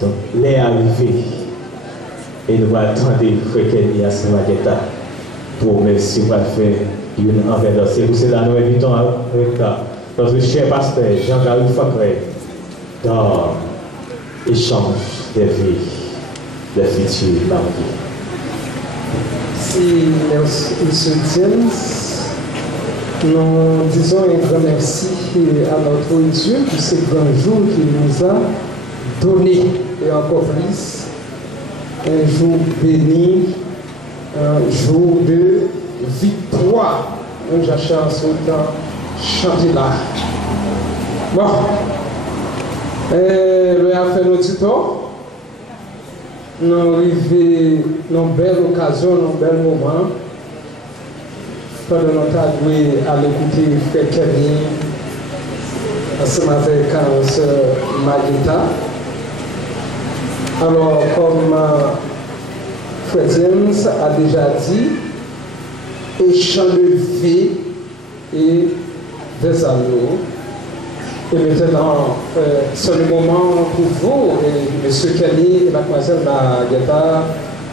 Donc, les arrivés. Et nous allons attendre, il faut qu'elle n'y a ces maquettes. Promesse, il va faire une envers. C'est pour cela que nous invitons avec notre cher pasteur Jean-Gary Facré dans l'échange des vies, des futurs mariés. Merci, M. James. Nous disons un grand merci à notre Dieu pour ce grand jour qu'il nous a donné. Et encore plus, un jour béni, un jour de victoire. Nous cherchons ce temps chanter là. Bon, nous avons fait notre temps. Nous arrivons dans une belle occasion, dans un bel moment. Pendant notre adoué à l'écouter Frère Kevin, ce matin, quand Sœur Magita. Alors, comme Frère James a déjà dit, échange de vie et des anneaux. Et maintenant, c'est le moment pour vous, et M. Kelly et Mademoiselle Magita,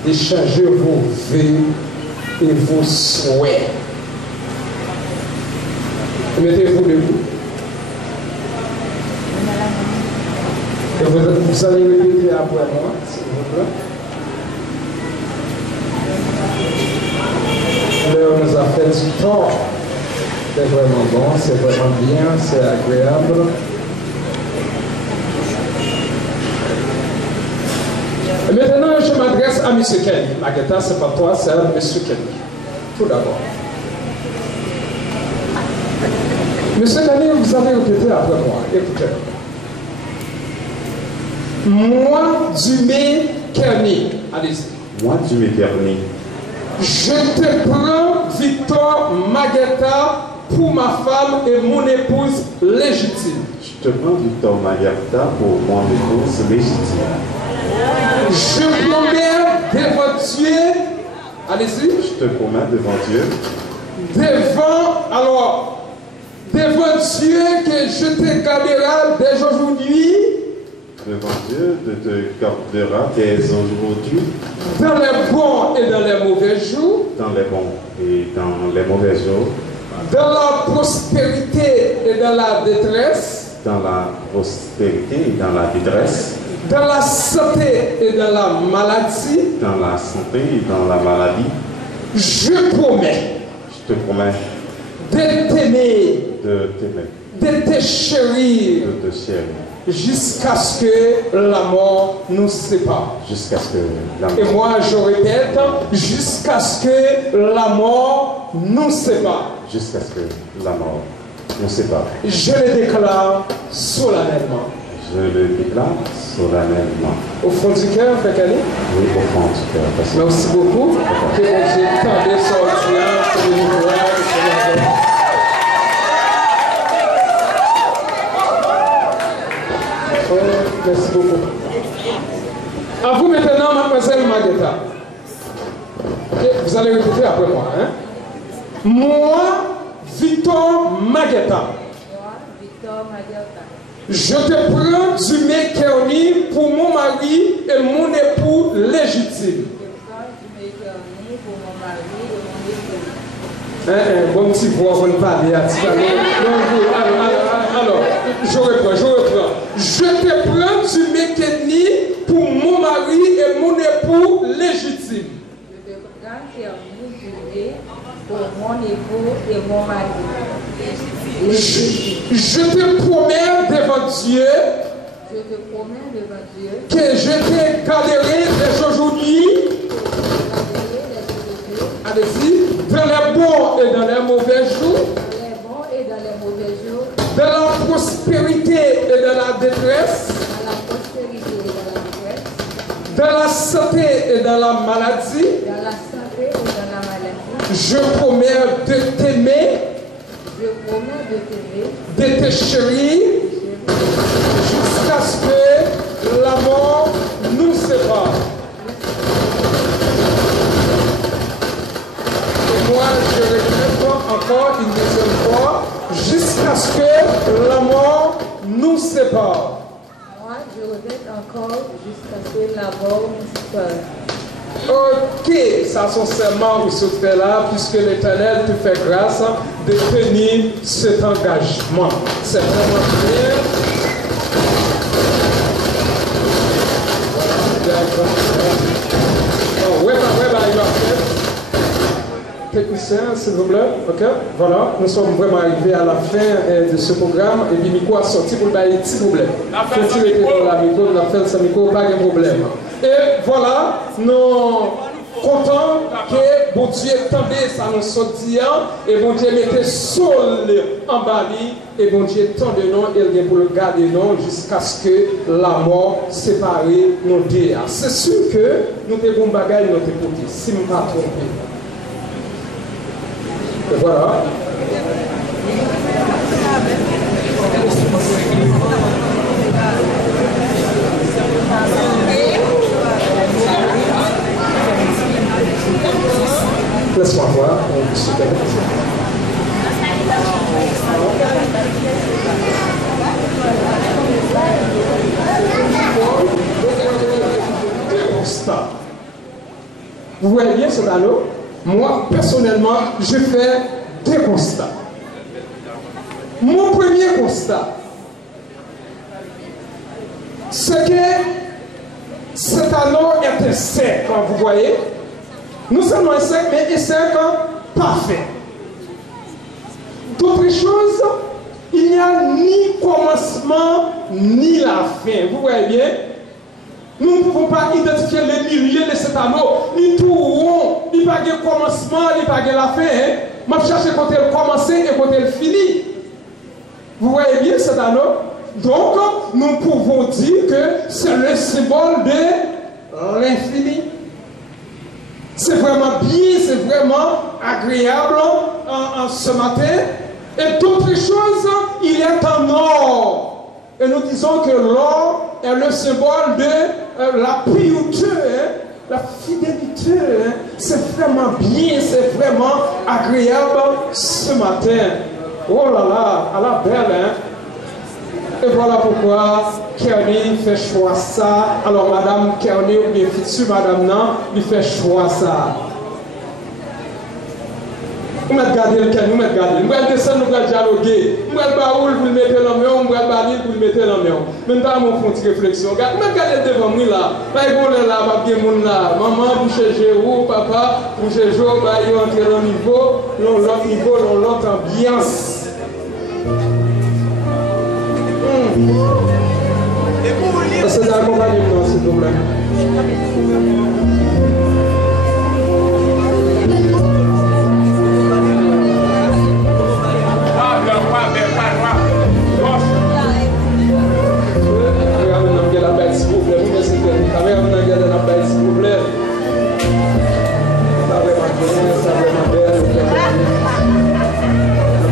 d'échanger vos vœux et vos souhaits. Mettez-vous debout. Et vous allez répéter après moi, s'il vous plaît. L'heure nous a fait du temps. C'est vraiment bon, c'est vraiment bien, c'est agréable. Et maintenant, je m'adresse à M. Kelly. Magita, c'est pas toi, c'est à M. Kelly. Tout d'abord. Monsieur Kelly, vous allez répéter après moi. Écoutez. Moi, Dumé Kerny. Allez-y. Moi, Dumé Kerny. Je te prends, Victor Mageta, pour ma femme et mon épouse légitime. Je te prends, Victor Mageta, pour mon épouse légitime. Je promets devant Dieu. Allez-y. Je te promets devant Dieu. Devant Dieu que je te garderai dès aujourd'hui. Devant Dieu, de te garderas dès aujourd'hui. Dans les bons et dans les mauvais jours. Dans les bons et dans les mauvais jours. Dans la prospérité et dans la détresse. Dans la prospérité et dans la détresse. Dans la santé et dans la maladie. Dans la santé et dans la maladie. Je promets. Je te promets. De t'aimer. De t'aimer. De te chérir. De te chérir. Jusqu'à ce que la mort nous sépare. Jusqu'à ce que la mort. Et moi je répète, jusqu'à ce que la mort nous sépare. Jusqu'à ce que la mort nous sépare. Je le déclare solennellement. Je le déclare solennellement. Au fond du cœur, Frère Kelly? Oui, au fond du cœur. Merci beaucoup. Que mon Dieu t'en sortir sur le niveau. Merci beaucoup. À vous maintenant, Mademoiselle Mageta. Vous allez répéter après moi. Hein? Moi, Victor Mageta. Je te prends Dumé Kerny pour mon mari et mon époux légitime. Bon petit voix, on ne parle pas. Alors, je reprends. Je te prends du mécanique pour mon mari et mon époux légitime. Je te prends pour mon époux et mon mari. Je te promets devant Dieu. Je te promets devant Dieu que je te garderai les aujourd'hui. Allez-y, dans les bons et dans les mauvais jours. Dans les bons et dans les mauvais jours. Dans la prospérité et dans la détresse. Dans la prospérité et dans la détresse. Dans la santé et dans la maladie. Dans la santé et dans la maladie. Je promets de t'aimer. Je promets de t'aimer. De te chérir. Jusqu'à ce que la mort nous sépare. Et moi, je répète encore une deuxième fois, jusqu'à ce que la mort nous sépare. Moi, je répète encore, jusqu'à ce que la mort nous sépare. Ok, ça sont serment où se fait là, puisque l'Éternel te fait grâce de tenir cet engagement. C'est vraiment bien. Technicien, s'il vous plaît. Ok, voilà. Nous sommes vraiment arrivés à la fin de ce programme. Et puis, Miko a sorti pour le bailler, s'il vous plaît. Faut tirer dans la micro, la fin de ce micro, pas de problème. Et voilà, nous contents que bon Dieu tendait ça nous sortir et bon Dieu mettait sol en bali et bon Dieu tendait nous et pour le garder nous jusqu'à ce que la mort sépare nous deux. C'est sûr que nous devons bagailler notre côté, si nous ne pas tromper. Et voilà. Laisse-moi voir. Des constats. Vous voyez bien ce tableau? Moi, personnellement, je fais deux constats. Mon premier constat, c'est que cet anneau était sec, quand vous voyez. Nous sommes un sec, mais un sec parfait. D'autres choses, il n'y a ni commencement, ni la fin. Vous voyez bien? Nous ne pouvons pas identifier les milieux de cet anneau, ni tout rond, ni pas de commencement, ni pas de la fin. Je cherche quand elle commence et quand elle finit. Vous voyez bien cet anneau? Donc, nous pouvons dire que c'est le symbole de l'infini. C'est vraiment bien, c'est vraiment agréable en ce matin. Et d'autres choses, il est en or. Et nous disons que l'or est le symbole de la pureté, la fidélité. C'est vraiment bien, c'est vraiment agréable ce matin. Oh là là, à la belle, hein? Et voilà pourquoi Kearney fait choix ça. Alors Madame Kearney, ou bien future Madame Nan, lui fait choix ça. Nous allons garder le Kearney, nous allons garder. Nous allons descendre, nous allons dialoguer. Nous allons baoul pour le mettre dans le main, nous allons balir pour le mettre dans le main. Maintenant, nous faisons une réflexion. Nous allons garder devant moi là. Pas de là, pas de monde là. Maman, pour chercher où, papa, pour chercher où, bah, ils ont entré au niveau, l'autre niveau, l'autre ambiance. Est-ce que vous accompagnez moi, s'il vous plaît?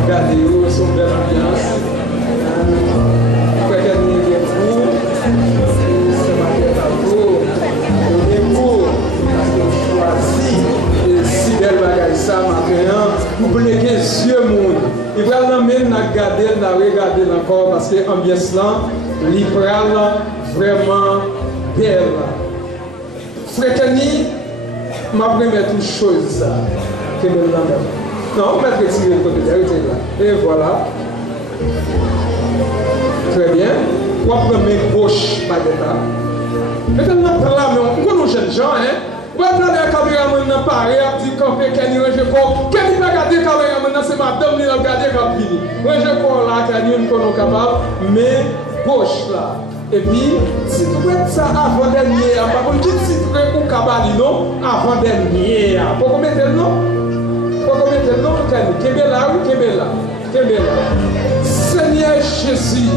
Regardez-vous, c'est une belle ambiance. Oubliez que Dieu monde. Il va l'amener à regarder encore parce que l'ambiance là, il vraiment belle. Frère Kenny, ma première chose que je l'amène. Non, on va retirer le côté là. Et voilà. Très bien. On va prendre mes gauche, baguette. Maintenant, on prend là, mais on connaît nos jeunes gens, hein. On va prendre la caméra maintenant, pareil, on dit qu'on fait qu'elle n'y range pas. Qu'elle va regarder la caméra maintenant, c'est madame qui va regarder quand fini. Range pas là, qu'elle n'y est capable, mais gauche là. Et puis, si tu fais ça avant-dernier, par contre, si tu fais un cabali, non, avant-dernier, pourquoi mettre le nom? Pourquoi mettre le nom? Qu'est-ce là? Seigneur Jésus,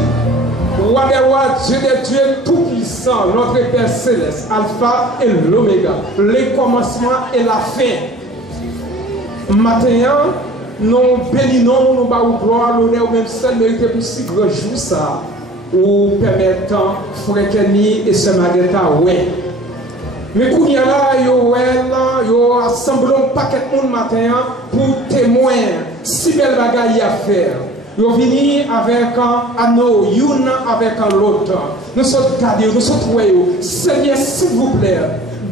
roi des rois, Dieu des dieux, tout-puissant, notre Père céleste, Alpha et l'Oméga, le commencement et la fin. Maintenant, nous bénissons, nous bavons gloire, l'honneur, même seul mérité pour si grand jour ça, ou permettant frère Kenny et sœur Maguetta, ouais. Mais quand il y a là, il y a assemblé un paquet de monde matin pour témoin si belle bagaille à faire. Ils viennent avec un anneau, une avec l'autre. Nous sommes gardés, nous sommes troués. Seigneur, s'il vous plaît,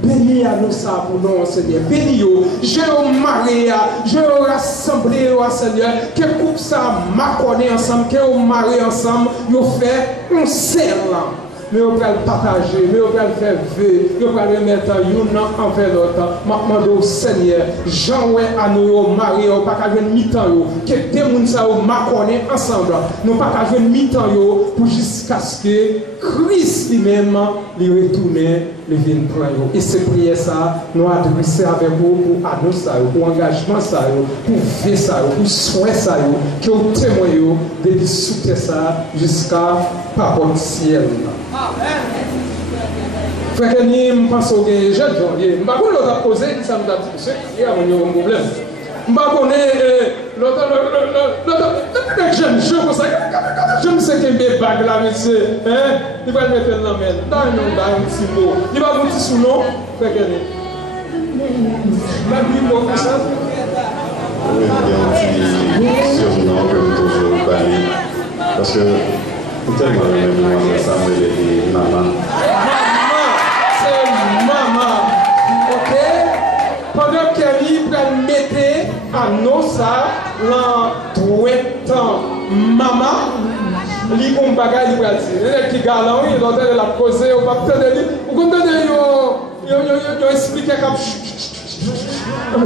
bénis à nous ça pour nous, Seigneur. Bénis-nous. Je vais marier, je vais rassembler, Seigneur. Que coupe ça, m'accorder ensemble, que vous mariez ensemble, vous faites un seul. Mais on va le partager, mais on va le faire vivre, on va le mettre une envers l'autre. Je demande au Seigneur, Jean-Oué à nous, Marie, on ne pas jouer mi-temps, que des gens m'accordent ensemble. Nous ne pas jouer mi-temps pour jusqu'à ce que Christ lui-même lui retourne, lui vienne prendre. Et c'est prier ça, nous adresser avec vous pour annoncer ça, pour engagement ça, pour faire ça, pour soigner ça, que vous témoignez depuis soutenir ça jusqu'à parole ciel. Frère Kenny, je pense que les jeunes gens, je ne sais pas si l'autre a posé, ça nous a dit, il y a un problème. Je ne sais pas l'autre jeune, je ne sais quel des bagues là, monsieur, il va le mettre dans la main, dans un petit mot. Il va vous dire son nom, Frère Kenny. La Bible, pour ça. Oui, il y a un petit surnom que vous toujours parlez, parce que tellement même ça me dit maman. C'est maman. Ok? Pendant qu'elle prend mettre à nous ça, l'entouettant maman, il y a un bagage qui va dire. Il y a un galant, il doit la poser, on va peut-être dire. Vous comprenez, il explique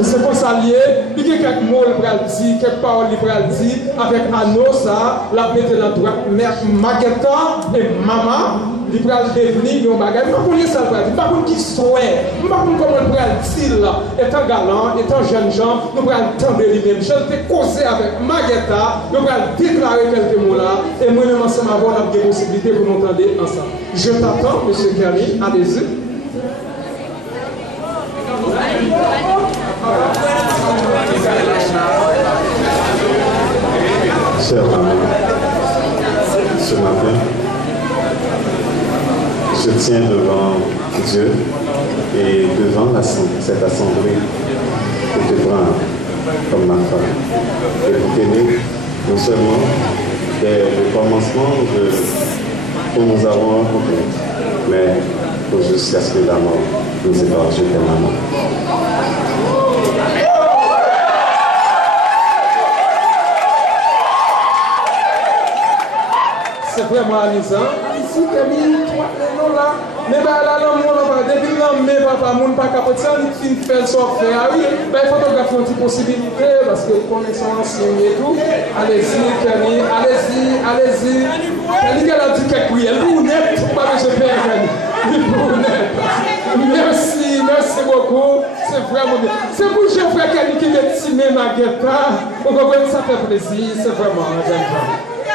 c'est pour ça lié, il y a quelques mots qui dit, quelques paroles qui dit, avec Anno, ça, la bête de la droite, mère Maguetta et maman, ils vont devenir un bagage. Je ne sais pas ça, je ne sais pas qui souhaite, je ne sais pas comment on peut dire là. Étant galant, étant jeune gens, nous allons entendre lui-même. Je vais causer avec Maguetta, nous allons déclarer quelques mots là, et moi-même ensemble, avoir la possibilité pour nous entendre ensemble. Je t'attends, M. Kerry, allez-y. Chers amis, ce matin, je tiens devant Dieu et devant cette assemblée pour te prendre comme ma femme et pour t'aimer non seulement dès le commencement où nous avons rencontré, mais pour jusqu'à ce que la mort nous sépare. Je t'aime, maman. C'est vraiment amusant. Ici, Camille, non là, mais là, depuis là, mais papa, mon pas capote ça, il finit de faire le soir faire. Oui, il faut que une petite possibilité parce que connaissance et tout. Allez-y, Camille, allez-y. Elle a dit quelque chose, elle vous net, pas que je fais, Camille. Merci beaucoup. C'est vraiment bien. C'est pour je frère Camille qui m'a timé Maguetta. Vous comprenez, ça fait plaisir, c'est vraiment bien.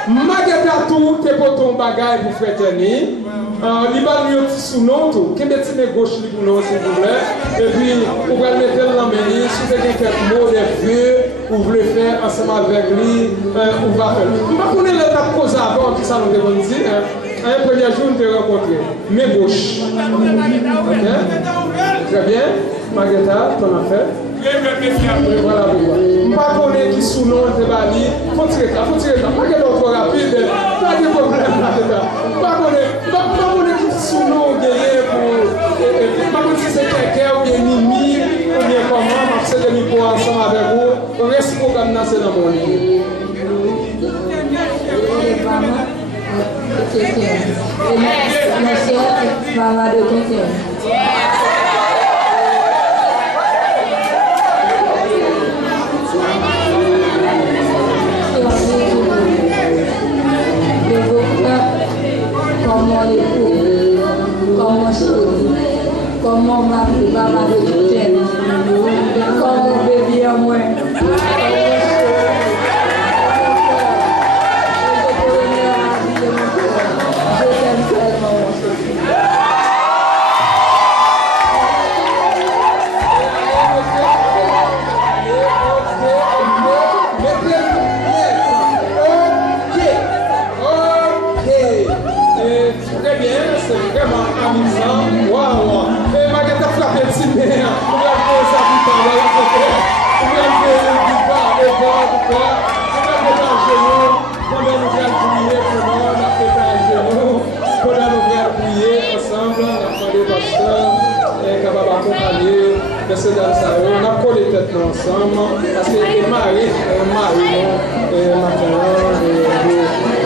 Maguetta tout, t'es pour ton bagage pour frère Kenny. Il va lui dire sous nom tout. Qui met mes gauche pour nous, s'il vous plaît. Et puis, vous pouvez mettre dans la mairie. Si vous avez quelques mots des vieux, vous voulez faire ensemble avec lui, on va faire. On va connaître l'étape cause avant, qui ça nous demande dire. Un premier jour, nous te rencontrer. Mes gauches. Ok? Très bien. Maguetta, ton affaire. Voilà, je ne pas connaître qui sous nom de Bali. Faut tirer ça. Pas que l'autre rapide. Pas de problème là-dedans. Pas connaître qui sous nom gagné pour. Pas connaître si c'est quelqu'un ou bien Mimi ou bien comment. C'est de nous pour ensemble avec vous. reste programme c'est dans mon lit. Maman de Chrétien. Comment l'époux, comment chérie, comment ma maman de Chrétien, comment bébé à moi. On a collé tête ensemble parce que les maris, maintenant,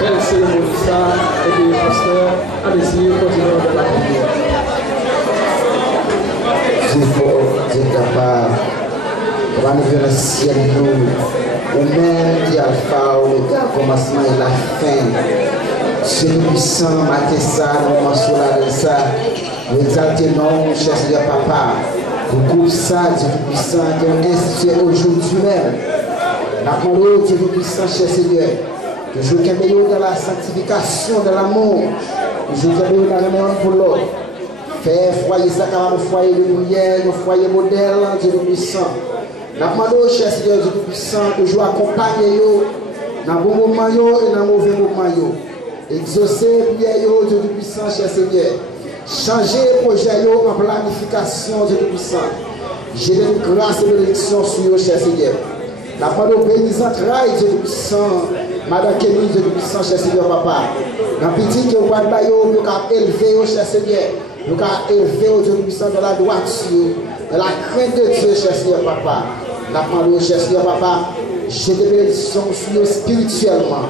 belle cérémonie ça, et les pasteurs, allez-y, continuons de la prière. C'est fort, c'est capable. On va nous faire le ciel, nous, ou même qui a le phare, le commencement et la fin. C'est le puissant, matin ça, nous mentionnerons ça. Nous exaltons, cher Seigneur Papa. Pour ça, Dieu puissant, qui est institué aujourd'hui même. La parole, Dieu puissant, cher Seigneur. Toujours qu'il y a dans la sanctification, de l'amour. Toujours qu'il y a dans l'amour pour l'autre. Faire foyer ça, car le foyer de lumière, le foyer modèle, Dieu puissant. La parole, cher Seigneur, Dieu puissant, toujours accompagner dans le bon moment et dans le mauvais moment. Exaucer, prière, Dieu puissant, cher Seigneur. Changer le projet en planification de puissant. J'ai une grâce et bénédiction sur vous, cher Seigneur. La parole paysan travaille de puissant. Madame Kémy de puissant, cher Seigneur, papa. Dans petit que vous avez élevé, cher Seigneur. Nous avons élevé de puissant de la droiture, de la crainte de Dieu, cher Seigneur, papa. La parole, cher Seigneur, papa. J'ai des bénédictions sur vous spirituellement,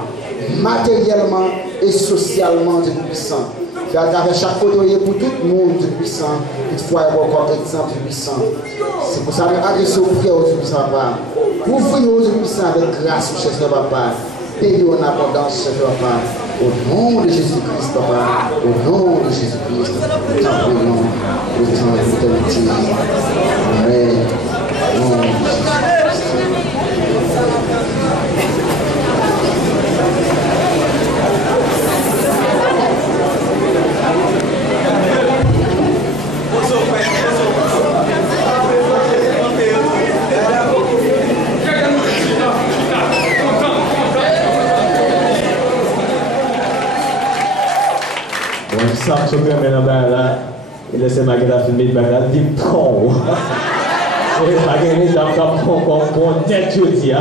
matériellement et socialement de puissant. Faire avec chaque côté pour tout le monde du puissant, toutefois encore exemple du puissant. C'est pour ça que nous adressons au prière du puissant papa. Ouvrez-nous du puissant avec grâce, cher Seigneur papa. Payez-nous en abondance, cher papa. Au nom de Jésus-Christ, papa. Au nom de Jésus-Christ. Le temps pour nous, le temps de l'éternité. Amen. Au nom de Jésus-Christ. Ça, je peux mettre là, et laisser ma gueule filmer, il va dire con. Et ma gueule est encore tête, je dis.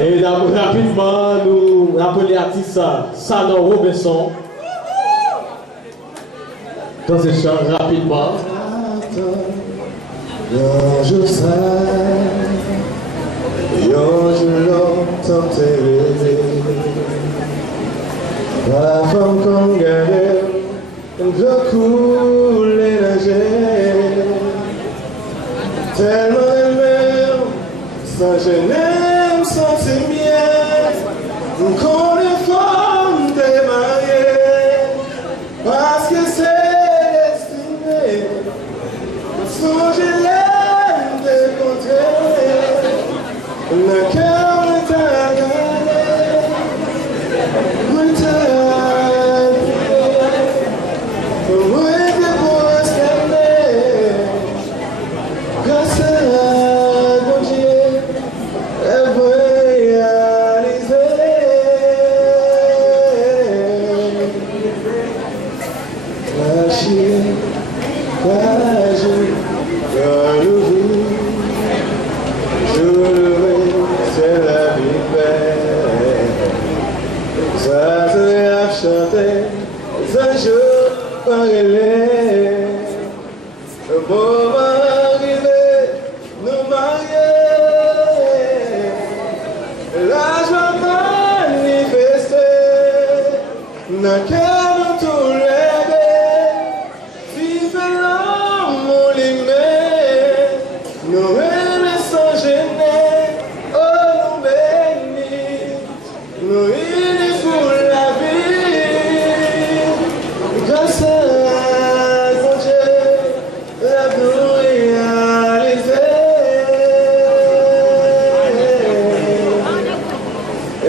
Et rapidement, nous rappelons l'artiste Sanon Robinson. Dans ce chant, rapidement. Je sais, je l'entends t'aider. La femme qu'on gardait, de couler nager. Tellement aimée, sans gêner, sans s'aimer. Qu'on est femme démarrer, parce que c'est destiné. Sans gêner, décontrer. Le cœur est à garder. Le moment arrivé, nous marier.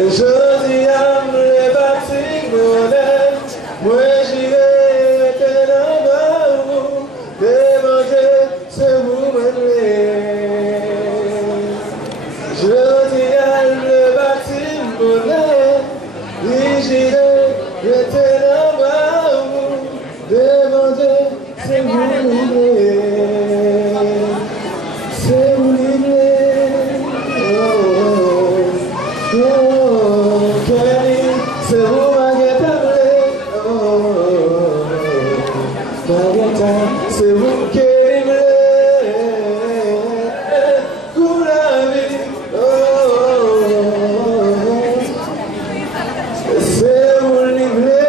dis à me bâtir modèle, moi j'irai dans vous, demander ce vous m'aimer. Je dis à me bâtir modèle, j'irai dans vous, demander ce vous m'aimer. C'est vous m'aimer. C'est vous ma guetta, c'est vous qui pour la vie, c'est vous livrer.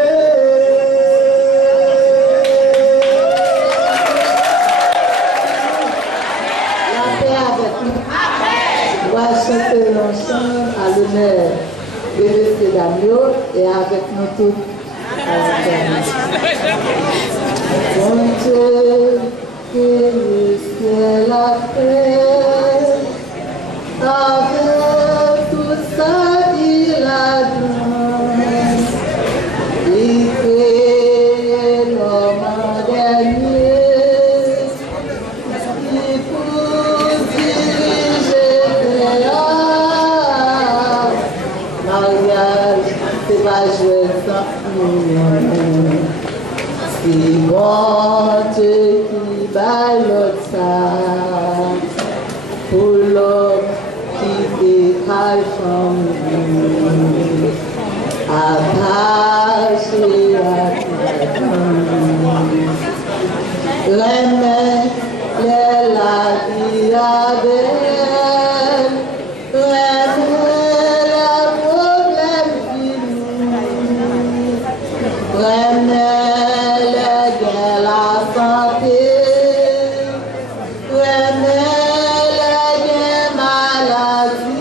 La paix avec nous. On va chanter l'ensemble à l'honneur de M. Damio et avec nous tous. Bon Dieu, que le ciel a fait, avec tout ça il a donné, il crée l'homme en dernier, il pour diriger mariage, c'est pas jouer sans nous. C'est bon Dieu qui bat l'autre ça, pour l'homme qui décale from nous, attaché à toi. Remets la vie à belle, remets la problème fini, remets la santé, remets la maladie,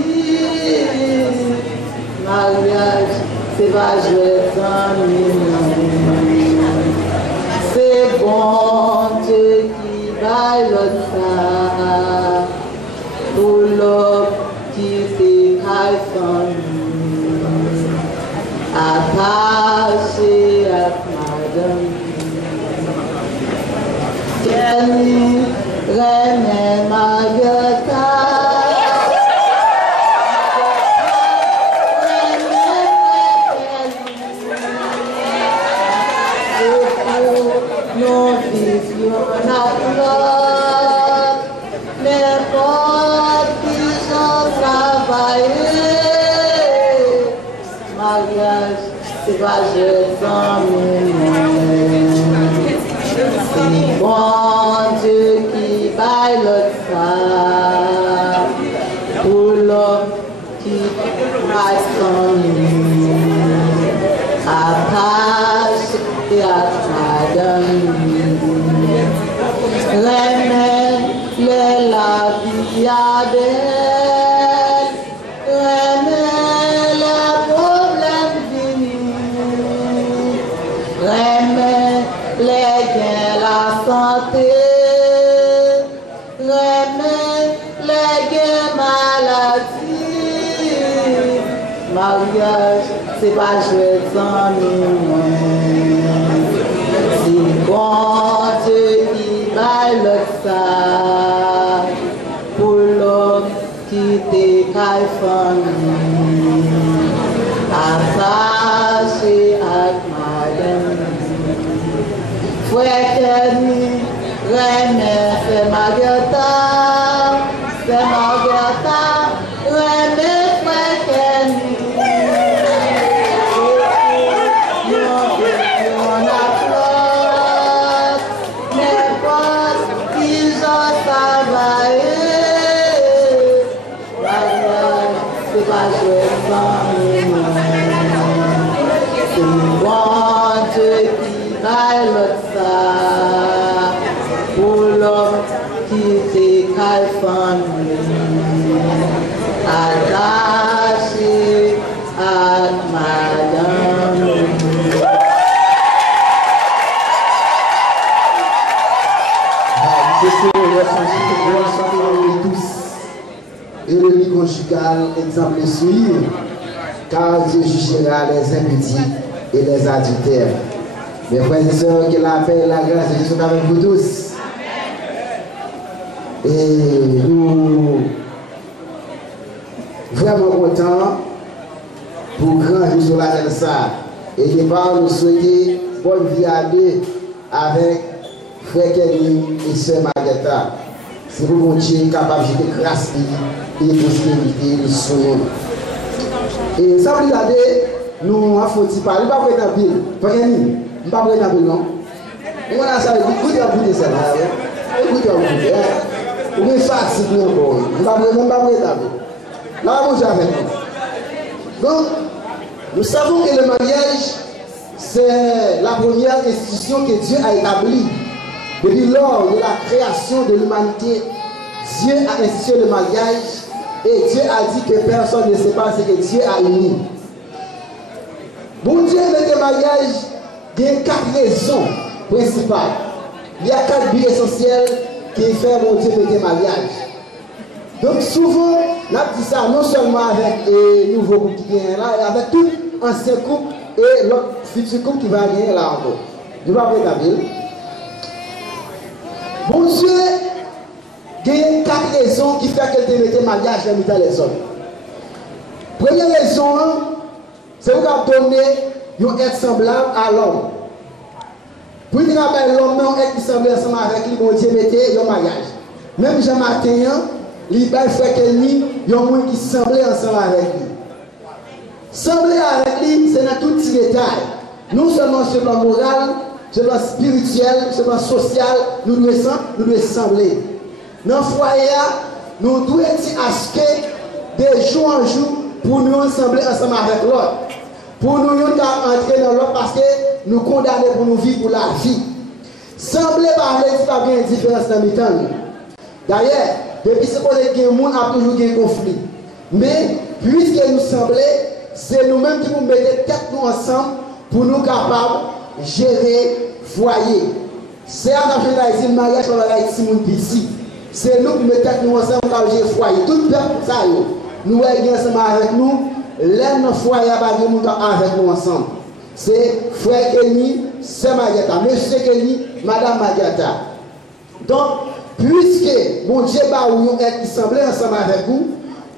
mariage, c'est pas jouer sans nous. C'est bon Dieu qui va l'autre ça, pour l'homme qui s'écaille sans nous, attaché à madame. Kenny, René, Margarita. Non vision naturelle, n'importe qui s'en travailler. Mariage, c'est pas juste sans nous. C'est bon Dieu qui baille l'autre ça, pour l'homme qui passe sans nous, attache et madame. Remets la vie à belle, remets le problème fini, remets les gains, la santé, remets les gains, maladie. Mariage, c'est pas jouer sans nous. C'est bon Dieu qui baille l'autre ça, pour l'homme qui t'écaille from nous, attaché à madame. Frère Kenny, remets, c'est Margarita, remets frère Kenny. C'est bon Dieu qui baille l'autre ça, pour l'homme qui s'écaille from nous, attaché à madame. Et le lit conjugal, exemple suivre. car Dieu jugera les impudiques et les adultères. Mes frères et sœurs, que la paix et la grâce de Dieu soient avec vous tous. Et nous vraiment contents pour grand jour sur la terre ça. Et départ, nous souhaitons bonne vie à deux avec frère Kelly et sœur Marguerita. C'est pour mon Dieu capable de jeter grâce et prospérité sur nous. Et ça veut dire nous avons fait parler, nous ne pouvons pas être en ville. Pas de nous ne pouvons pas être en ville, non? On a ça, écoutez à vous de ça. Écoutez à vous de ça. On est fatigué encore. On ne pouvons pas être en ville. Là, on va avec nous. Donc, nous savons que le mariage, c'est la première institution que Dieu a établie. Depuis lors de la création de l'humanité, Dieu a institué le mariage et Dieu a dit que personne ne sait pas ce que Dieu a uni. Bon Dieu, avec le mariage, il y a 4 raisons principales. Il y a 4 buts essentiels qui font mon Dieu avec le mariage. Donc souvent, on a dit ça non seulement avec les nouveaux couples qui viennent là, et avec tout ancien couple et l'autre futur couple qui va venir là encore. Nous ne pouvons pas établir. Bon Dieu, il y a 4 raisons qui font que tu mette mariage dans les hommes. Première raison, c'est pour donner un être semblable à l'homme. Pour dire à l'homme, un être qui semble ensemble avec lui, bon Dieu mettait un mariage. Même Jean-Martin, il va faire que lui, il y a un monde qui semblait ensemble avec lui. Sembler avec lui, c'est dans tout petit détail. Non seulement sur le plan moral, sur le plan spirituel, sur le plan social, nous devons sembler. Dans le foyer, nous devons acheter de jour en jour pour nous sembler ensemble avec l'autre. Pour nous entrer dans l'autre parce que nous condamnons pour nous vivre pour la vie. Sembler parler, c'est pas bien une différence dans le temps. D'ailleurs, depuis ce qu'on est le monde a toujours un conflit. Mais puisque nous semblons, c'est nous-mêmes qui nous mettons tête nous ensemble pour nous capables de gérer le foyer. C'est un affaire de mariage pour la Simon Pissi. C'est nous qui mettons tête nous ensemble pour gérer le foyer. Tout le peuple, ça y est. Nous sommes ensemble avec nous. L'un de nos foyers avec nous ensemble. C'est frère Kenny, c'est Marguerita. Monsieur Kenny, madame Marguerita. Donc, puisque mon Dieu va ou être qui semble ensemble avec vous,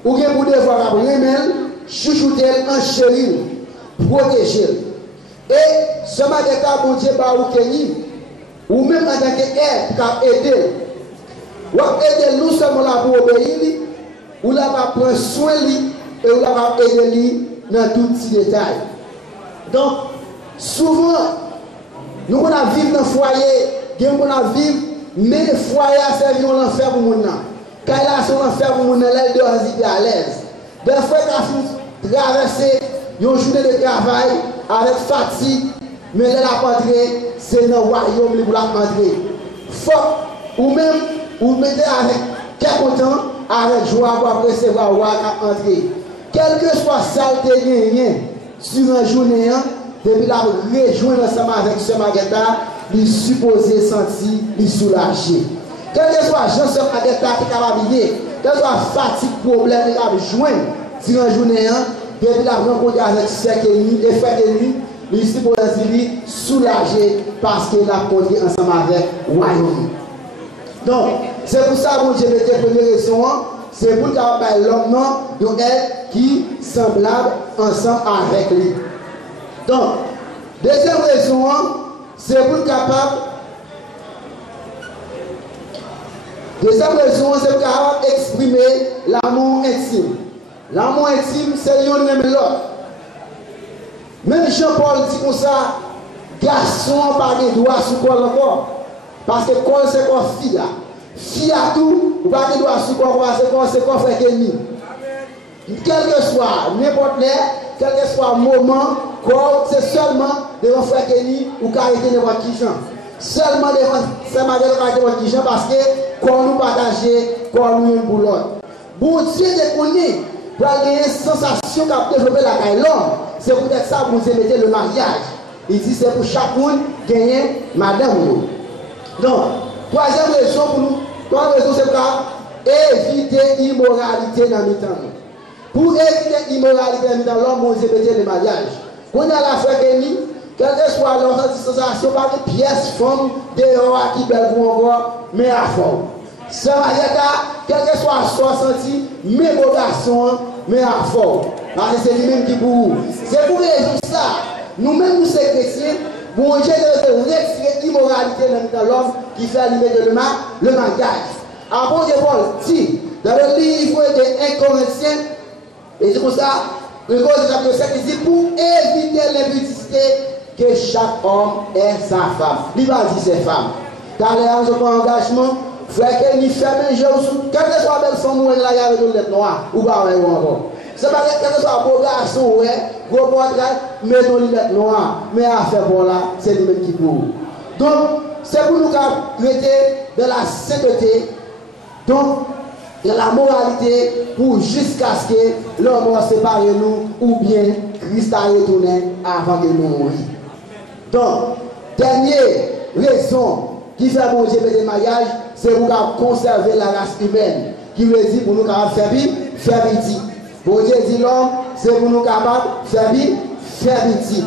ou bien vous devez voir remel, chouchouter, enchérir, protéger. Et ce Marguerita, mon Dieu va ou Kenny, ou même en tant qu'aide, pour aider. Ou aider nous seulement là pour obéir, ou là pour prendre soin de lui, et on va aider lui dans tous les détails. Donc, souvent, nous on a vivre dans le foyer, on a vivre, mais le foyer a servi à l'enfer pour nous. Quand il a son enfer pour nous, l'aide de à l'aise. Des fois, il a traversé une journée de travail avec fatigue, mais là, la patrie, c'est dans le royaume pour la rentrer. Faut, ou même, ou mettez avec quel content, avec joie pour recevoir ou à entrer. Quel que soit ça, gagné sur une journée, depuis la rejoindre ensemble avec ce Marguerita, il supposé sentir, il soulager. Quel que soit Jean-Sœur Marguerita qui est capable de vivre, quel que soit fatigue, problème, il a besoin sur une journée, depuis la rencontre avec ce Kenny et frère Kenny, il supposé soulager parce qu'il a conduit ensemble avec Royaume. Donc, c'est pour ça que mon Dieu mettait première raison. C'est pour qu'il l'homme non être qui semblable ensemble avec lui. Donc, deuxième raison, c'est pour capable. Deuxième raison, c'est pour capable exprimer l'amour intime. L'amour intime, c'est l'un même l'autre. Même Jean-Paul dit comme ça, garçon par des doigts sous col encore. Parce que col c'est quoi fille là. Fille à tout, ou pas de doigts sous col, c'est quoi frère Kenny. Quel que soit, n'importe l'air, quel que soit le moment, c'est seulement devant frère Kenny ou caractère de votre gens. Seulement devant Saint-Marguerite de votre gens parce que quand nous partageons, quand nous sommes pour l'autre. Bon Dieu te connaît, pour avoir une sensation qu'a développé la caille l'homme. C'est peut-être ça que vous mettez le mariage. Il dit c'est pour chacun gagner madame. Donc, troisième raison pour nous, troisième raison c'est pour éviter l'immoralité dans le temps. Pour éviter l'immoralité dans l'homme, on répété le mariage. Quand on a la frère Kenny, quelle que soit leur distanciation, pas de pièces, femmes, dehors qui belle pour encore, mais à fond. Ça va être, quel que soit son senti, mais vos garçons, mais à fond. Parce que c'est lui-même qui pour. C'est pour ça. Nous-mêmes, nous sommes chrétiens, bon Dieu de retirer l'immoralité dans l'homme qui fait alimenter le mariage. Apôtre Paul dit, dans le livre de 1 Corinthiens, et c'est pour ça, le cause de chapitre 5, il dit, pour éviter l'impudicité, que chaque homme ait sa femme. Il va dire ses femmes. Car les gens ont un engagement, frère, qu'il fait un jeu, quelle que soit belle femme, ou elle a avec une lettre noire, ou pas, ou encore. C'est pas quel que soit beau garçon, ouais, gros portrait, mais dans les lettres noires. Mais à faire pour là, c'est lui-même qui court. Donc, c'est pour nous rester dans la sainteté, donc, dans la moralité, pour jusqu'à ce que l'homme sépare nous, ou bien Christ a retourné avant de nous mourir. Donc, dernière raison qui fait bon Dieu le mariage, c'est pour conserver la race humaine, qui veut dire pour nous faire petit. Bon Dieu dit l'homme, c'est pour nous capables de faire petit.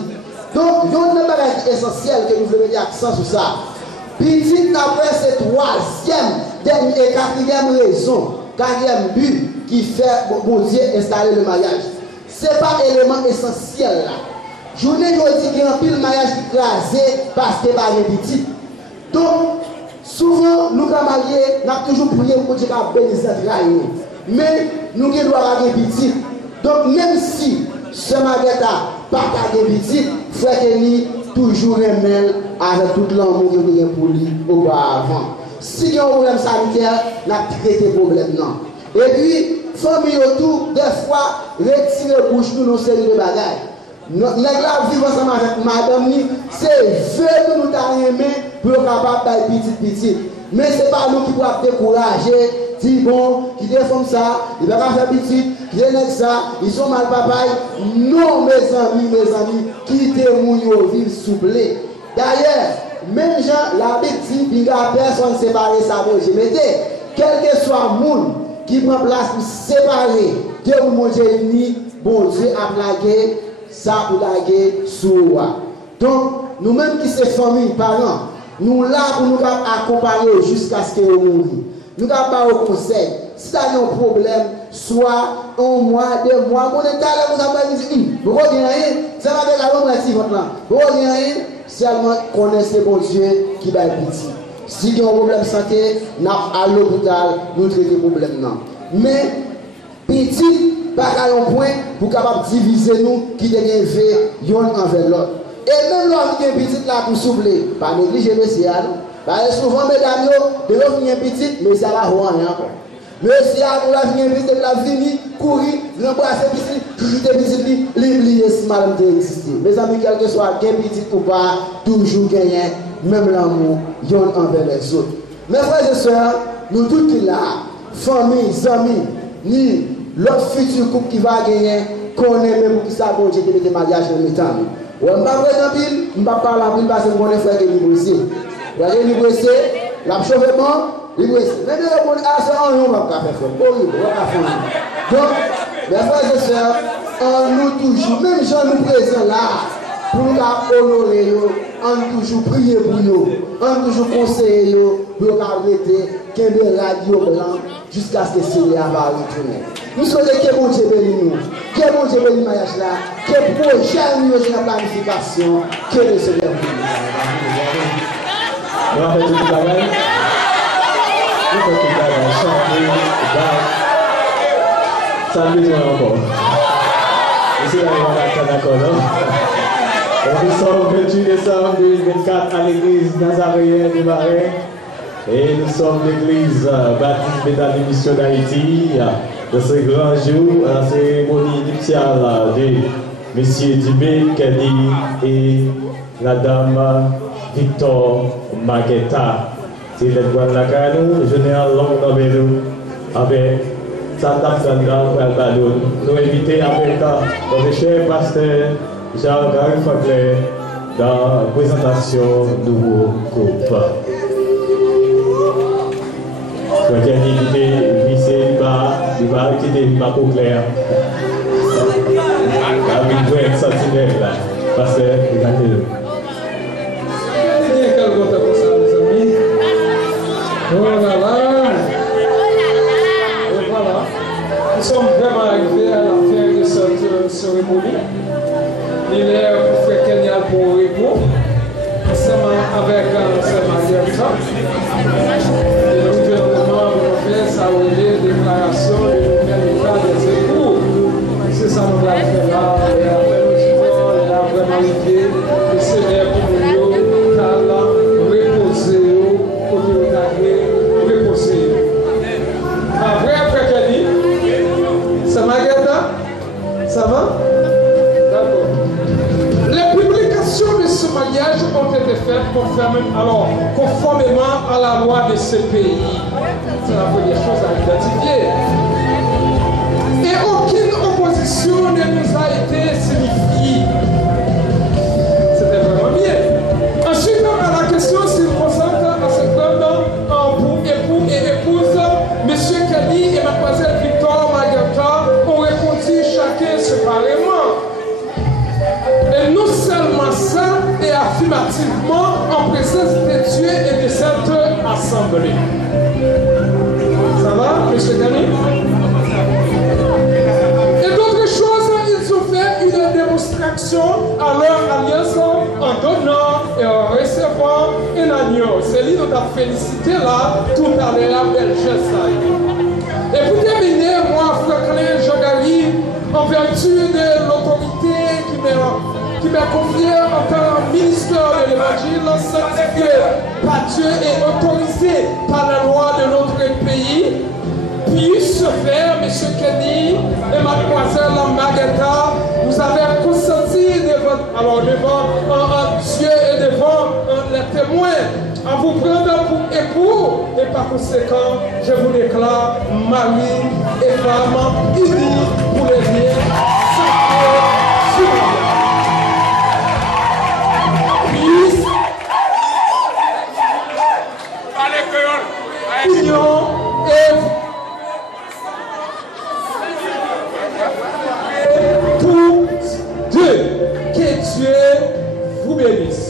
Donc, il y a un bagage essentiel que nous voulons mettre accent sur ça. Petit après cette troisième et quatrième raison, quatrième but qui fait bon Dieu installer le mariage. Ce n'est pas l'élément essentiel là. Je vous dis qu'il y a un pile mariage qui crasé parce que par les petits. Donc, souvent, nous qui mariés, nous avons toujours prié pour Dieu qui bénisse notre raille. Mais nous qui doivent avoir des petits. Donc, même si ce mariage n'a pas de petits, frère Kenny toujours remèle avec tout l'amour que nous avons pour lui auparavant. Si il y a un problème sanitaire, nous avons traité le problème. Non. Et puis, famille autour, des fois, retirer bouche nous dans une série de bagages. Nous vivons ensemble avec madame, c'est veut nous aimer pour être capable de petit. Mais ce n'est pas nous qui pouvons décourager, dire bon, qui défendent ça, ils ne peuvent pas faire petit, qui dénègrent ça, ils sont mal papaye. Non, mes amis, qui témoignent vivre souple. D'ailleurs, même gens, la bêtise, il n'y a personne séparé ça pour Dieu. Mettez, quel que soit le monde qui prend place pour séparer, Dieu vous montre uni, bon Dieu a plagué. Ça pour la guerre sur. Donc, nous-mêmes qui sommes famille, parents, nous là pour nous accompagner jusqu'à ce que nous mourions. Nous avons pas au conseil. Si tu as un problème, soit un mois, 2 mois, on est allé, vous avez dit, vous ne rien, ça va avec la bonne votre là. Vous ne rien, seulement connaissez bon Dieu qui va être petit. Si il y a un problème de santé, nous allons à l'hôpital, nous traitons le problème. Non. Mais, petit, pas un point pour capable diviser nous qui devient fait l'un envers l'autre. Et même l'homme qui est petit là pour soupler, pas négliger monsieur. Parce que souvent mesdames, de l'autre qui est petit, mais ça va rien encore. Monsieur pour la venir petit, la venir courir, l'embrasser petit, l'oublier si madame existe. Mes amis, quel que soit quel petit ou pas, toujours gagner même l'amour l'un envers les autres. Mes frères et sœurs, nous tous qui là, famille, amis, ni l'autre futur couple qui va gagner, connaît même qui ça bon Dieu qui met des mariages en même temps. Je ne vais pas parler en pile, je ne vais pas parler en pile parce que je connais frère qui est libéré. Vous allez libérer, l'achèvement, libérer. Mais de l'autre côté, on ne va pas faire ça. Donc, mes frères et sœurs, nous toujours, même gens nous présents là, pour nous honorer, on toujours prier pour nous, on toujours conseiller pour nous arrêter qu'il y ait des radios blancs jusqu'à ce que Seigneur va retourner. Nous souhaitons que bon Dieu bénisse nous, que bon Dieu bénisse le mariage là, que projet nous dans la planification, que le Seigneur bénisse. On va faire tout le travail. On fait tout le travail, chanter, battre. Ça nous encore. Ici, on va être d'accord, non? Nous sommes le 28 décembre 2024 à l'église Nazaréenne du Marais. Et nous sommes l'église Baptiste Béthanie Mission d'Haïti. De ce grand jour, à la cérémonie nuptiale de M. Dubé Kelly et la dame Victor Maguetta. C'est le point de la canou, le général Long Nobelou, avec Santa Sandra Albadou. Nous invitons avec notre cher pasteur Jean-Gary Facler dans la présentation du nouveau groupe. Je vais inviter le il va quitter ma peau claire. Il doit être sentinelle là. Parce que, regardez-le. C'est quel bon temps pour ça, mes amis? Oh là là! Et voilà. Nous sommes vraiment arrivés à la fin de cette cérémonie. Il est pour faire Kenya pour repos. Ensemble avec Sœur Margarita. Et le gouvernement va faire sa déclaration de nouvel état des époux. C'est ça nous allons faire là. Et après le sport, il a vraiment l'idée que c'est l'air pour nous, reposer, pour nous reposer. Après Kenny, c'est Margarita? Ça va? D'accord. Les publications de ce mariage ont été faites conformément à la loi de ce pays. C'est la première chose à identifier. Et aucune opposition ne nous a été signifiée. C'était vraiment bien. Ensuite, à la question s'il présente à cet homme pour époux et épouse, M. Kelly et Mlle Victor Margarita ont répondu chacun séparément. Et non seulement ça, et affirmativement en présence de Dieu et de cette assemblée. Ça va, M. Kelly? Et d'autres choses, ils ont fait une démonstration à leur alliance en donnant et en recevant un agneau. C'est lui qui a félicité là, tout à l'heure, belle geste. Et pour terminer, moi, Franklin Jogari, en vertu de l'autorité qui m'a confié en tant que ministre de l'Évangile, sanctifié par Dieu et autorisé par la loi de notre pays, puisse faire, M. Kenny et Mlle Margarita, vous avez consenti devant Dieu et devant les témoins à vous prendre pour époux, et par conséquent, je vous déclare mari et femme unis pour les liens sacrés sur la terre. Union et pour Dieu, que Dieu vous bénisse.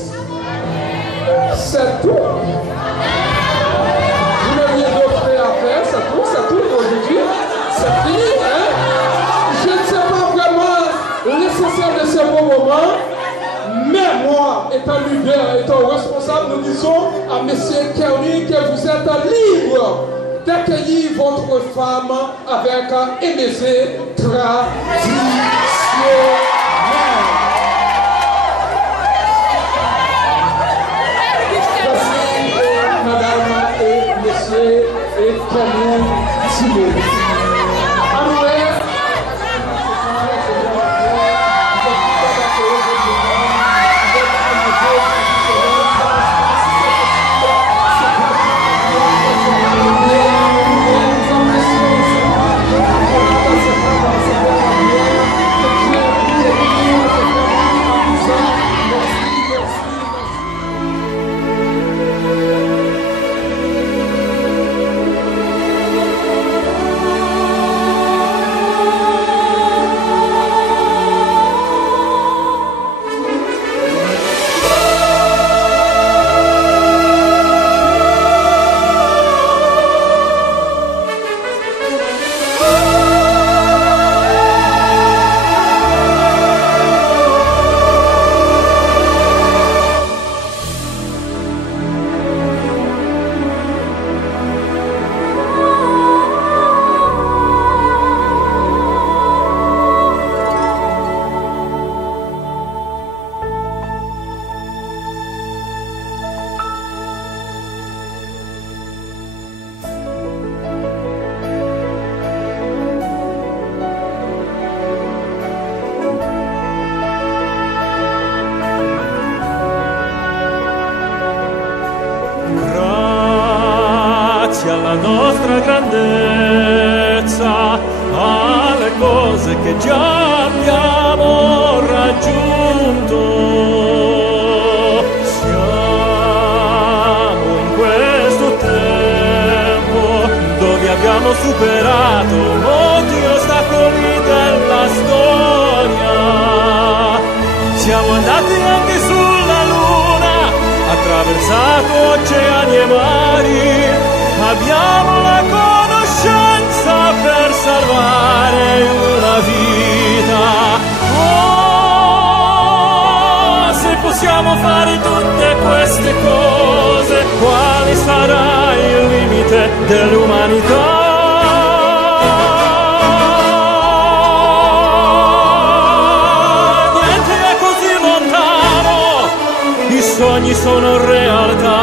C'est tout. Vous n'avez rien d'autre à faire, c'est tout aujourd'hui. C'est fini, hein? Je ne sais pas vraiment l'essentiel de ce beau moment, mais moi, étant leader, étant responsable, nous disons à M. Kelly que vous êtes libre d'accueillir votre femme avec un baiser traditionnel. Madame et monsieur et Kelly Simon. alla nostra grandezza, alle cose che già abbiamo raggiunto. Siamo in questo tempo dove abbiamo superato superato molti ostacoli della storia. Siamo andati anche sulla Luna, attraversato oceani e mari, abbiamo la conoscenza per salvare una vita. Oh, se possiamo fare tutte queste cose, quale sarà il limite dell'umanità? Niente è così lontano, i sogni sono realtà.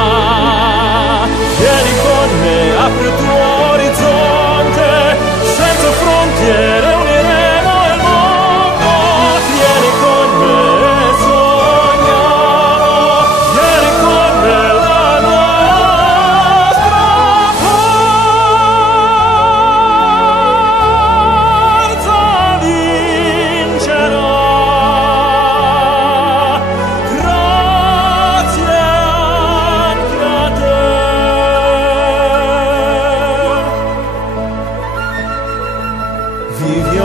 Vieni con me, apri il tuo orizzonte, senza frontiere uniremo il mondo. Vieni con me, sogniamo, vieni con me, la nostra forza vincerà. Grazie anche a te.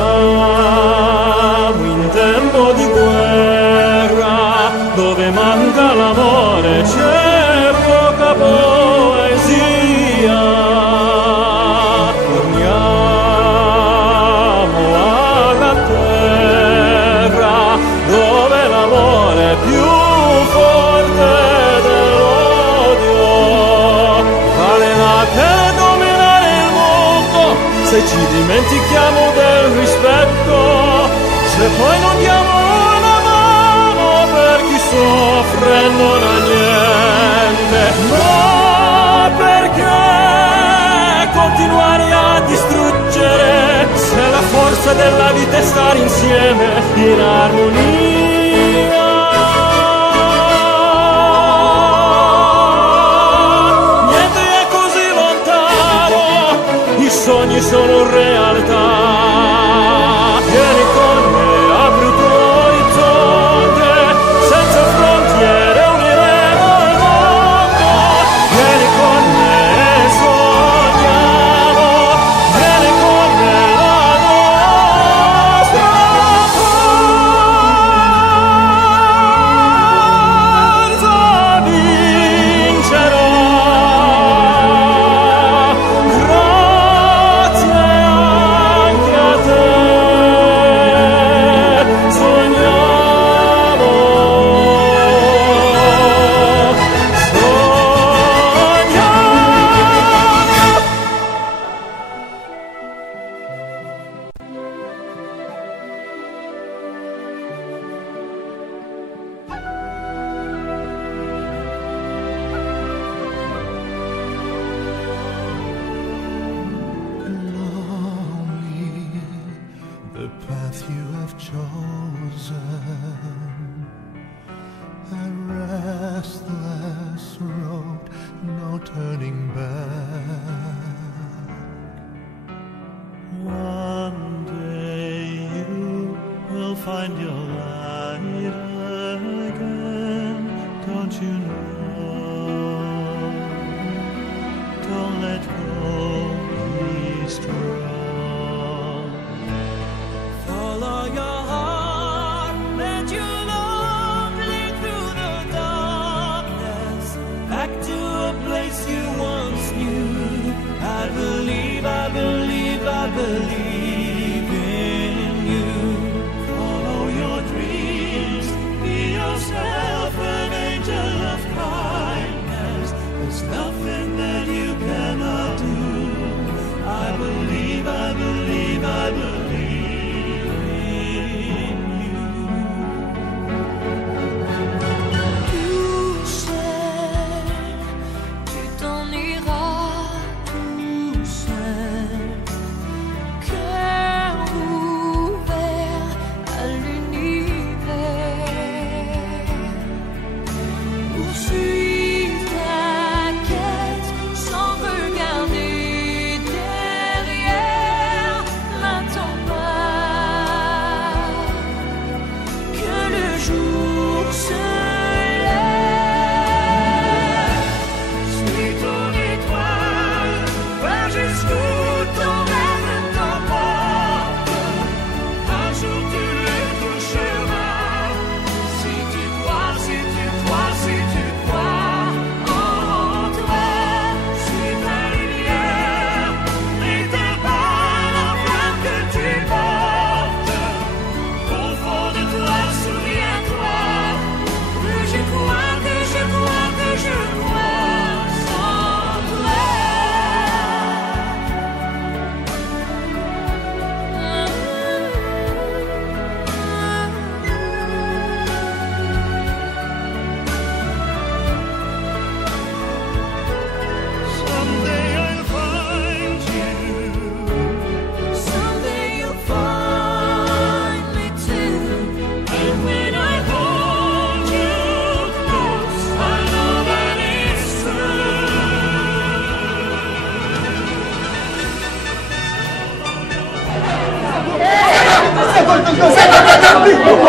Viviamo in tempo di guerra, dove manca l'amore c'è poca poesia. Torniamo alla terra, dove l'amore è più forte dell'odio. Vale la pena dominare il mondo se ci dimentichiamo del rispetto, se poi non diamo una mano per chi soffre e non ha niente. Ma perché continuare a distruggere, se la forza della vita è stare insieme in armonia? Niente è così lontano, i sogni sono realtà. Vieni con me, apri il tuo orizzonte, senza frontiere uniremo il mondo. Vieni con me, sogniamo, vieni con me, la nostra forza vincerà. Grazie anche a te. Sogniamo, the path you have chosen, a restless road, no turning back. One day you will find your light again, don't you know? Don't let go, be strong. Follow your heart, let your love lead through the darkness, back to a place you once knew. I believe, I believe, I believe in you. Follow your dreams, be yourself, an angel of kindness. There's nothing that you cannot do. I believe, I believe, I believe in you. Tu sais, tu t'en iras tout seul, que C'est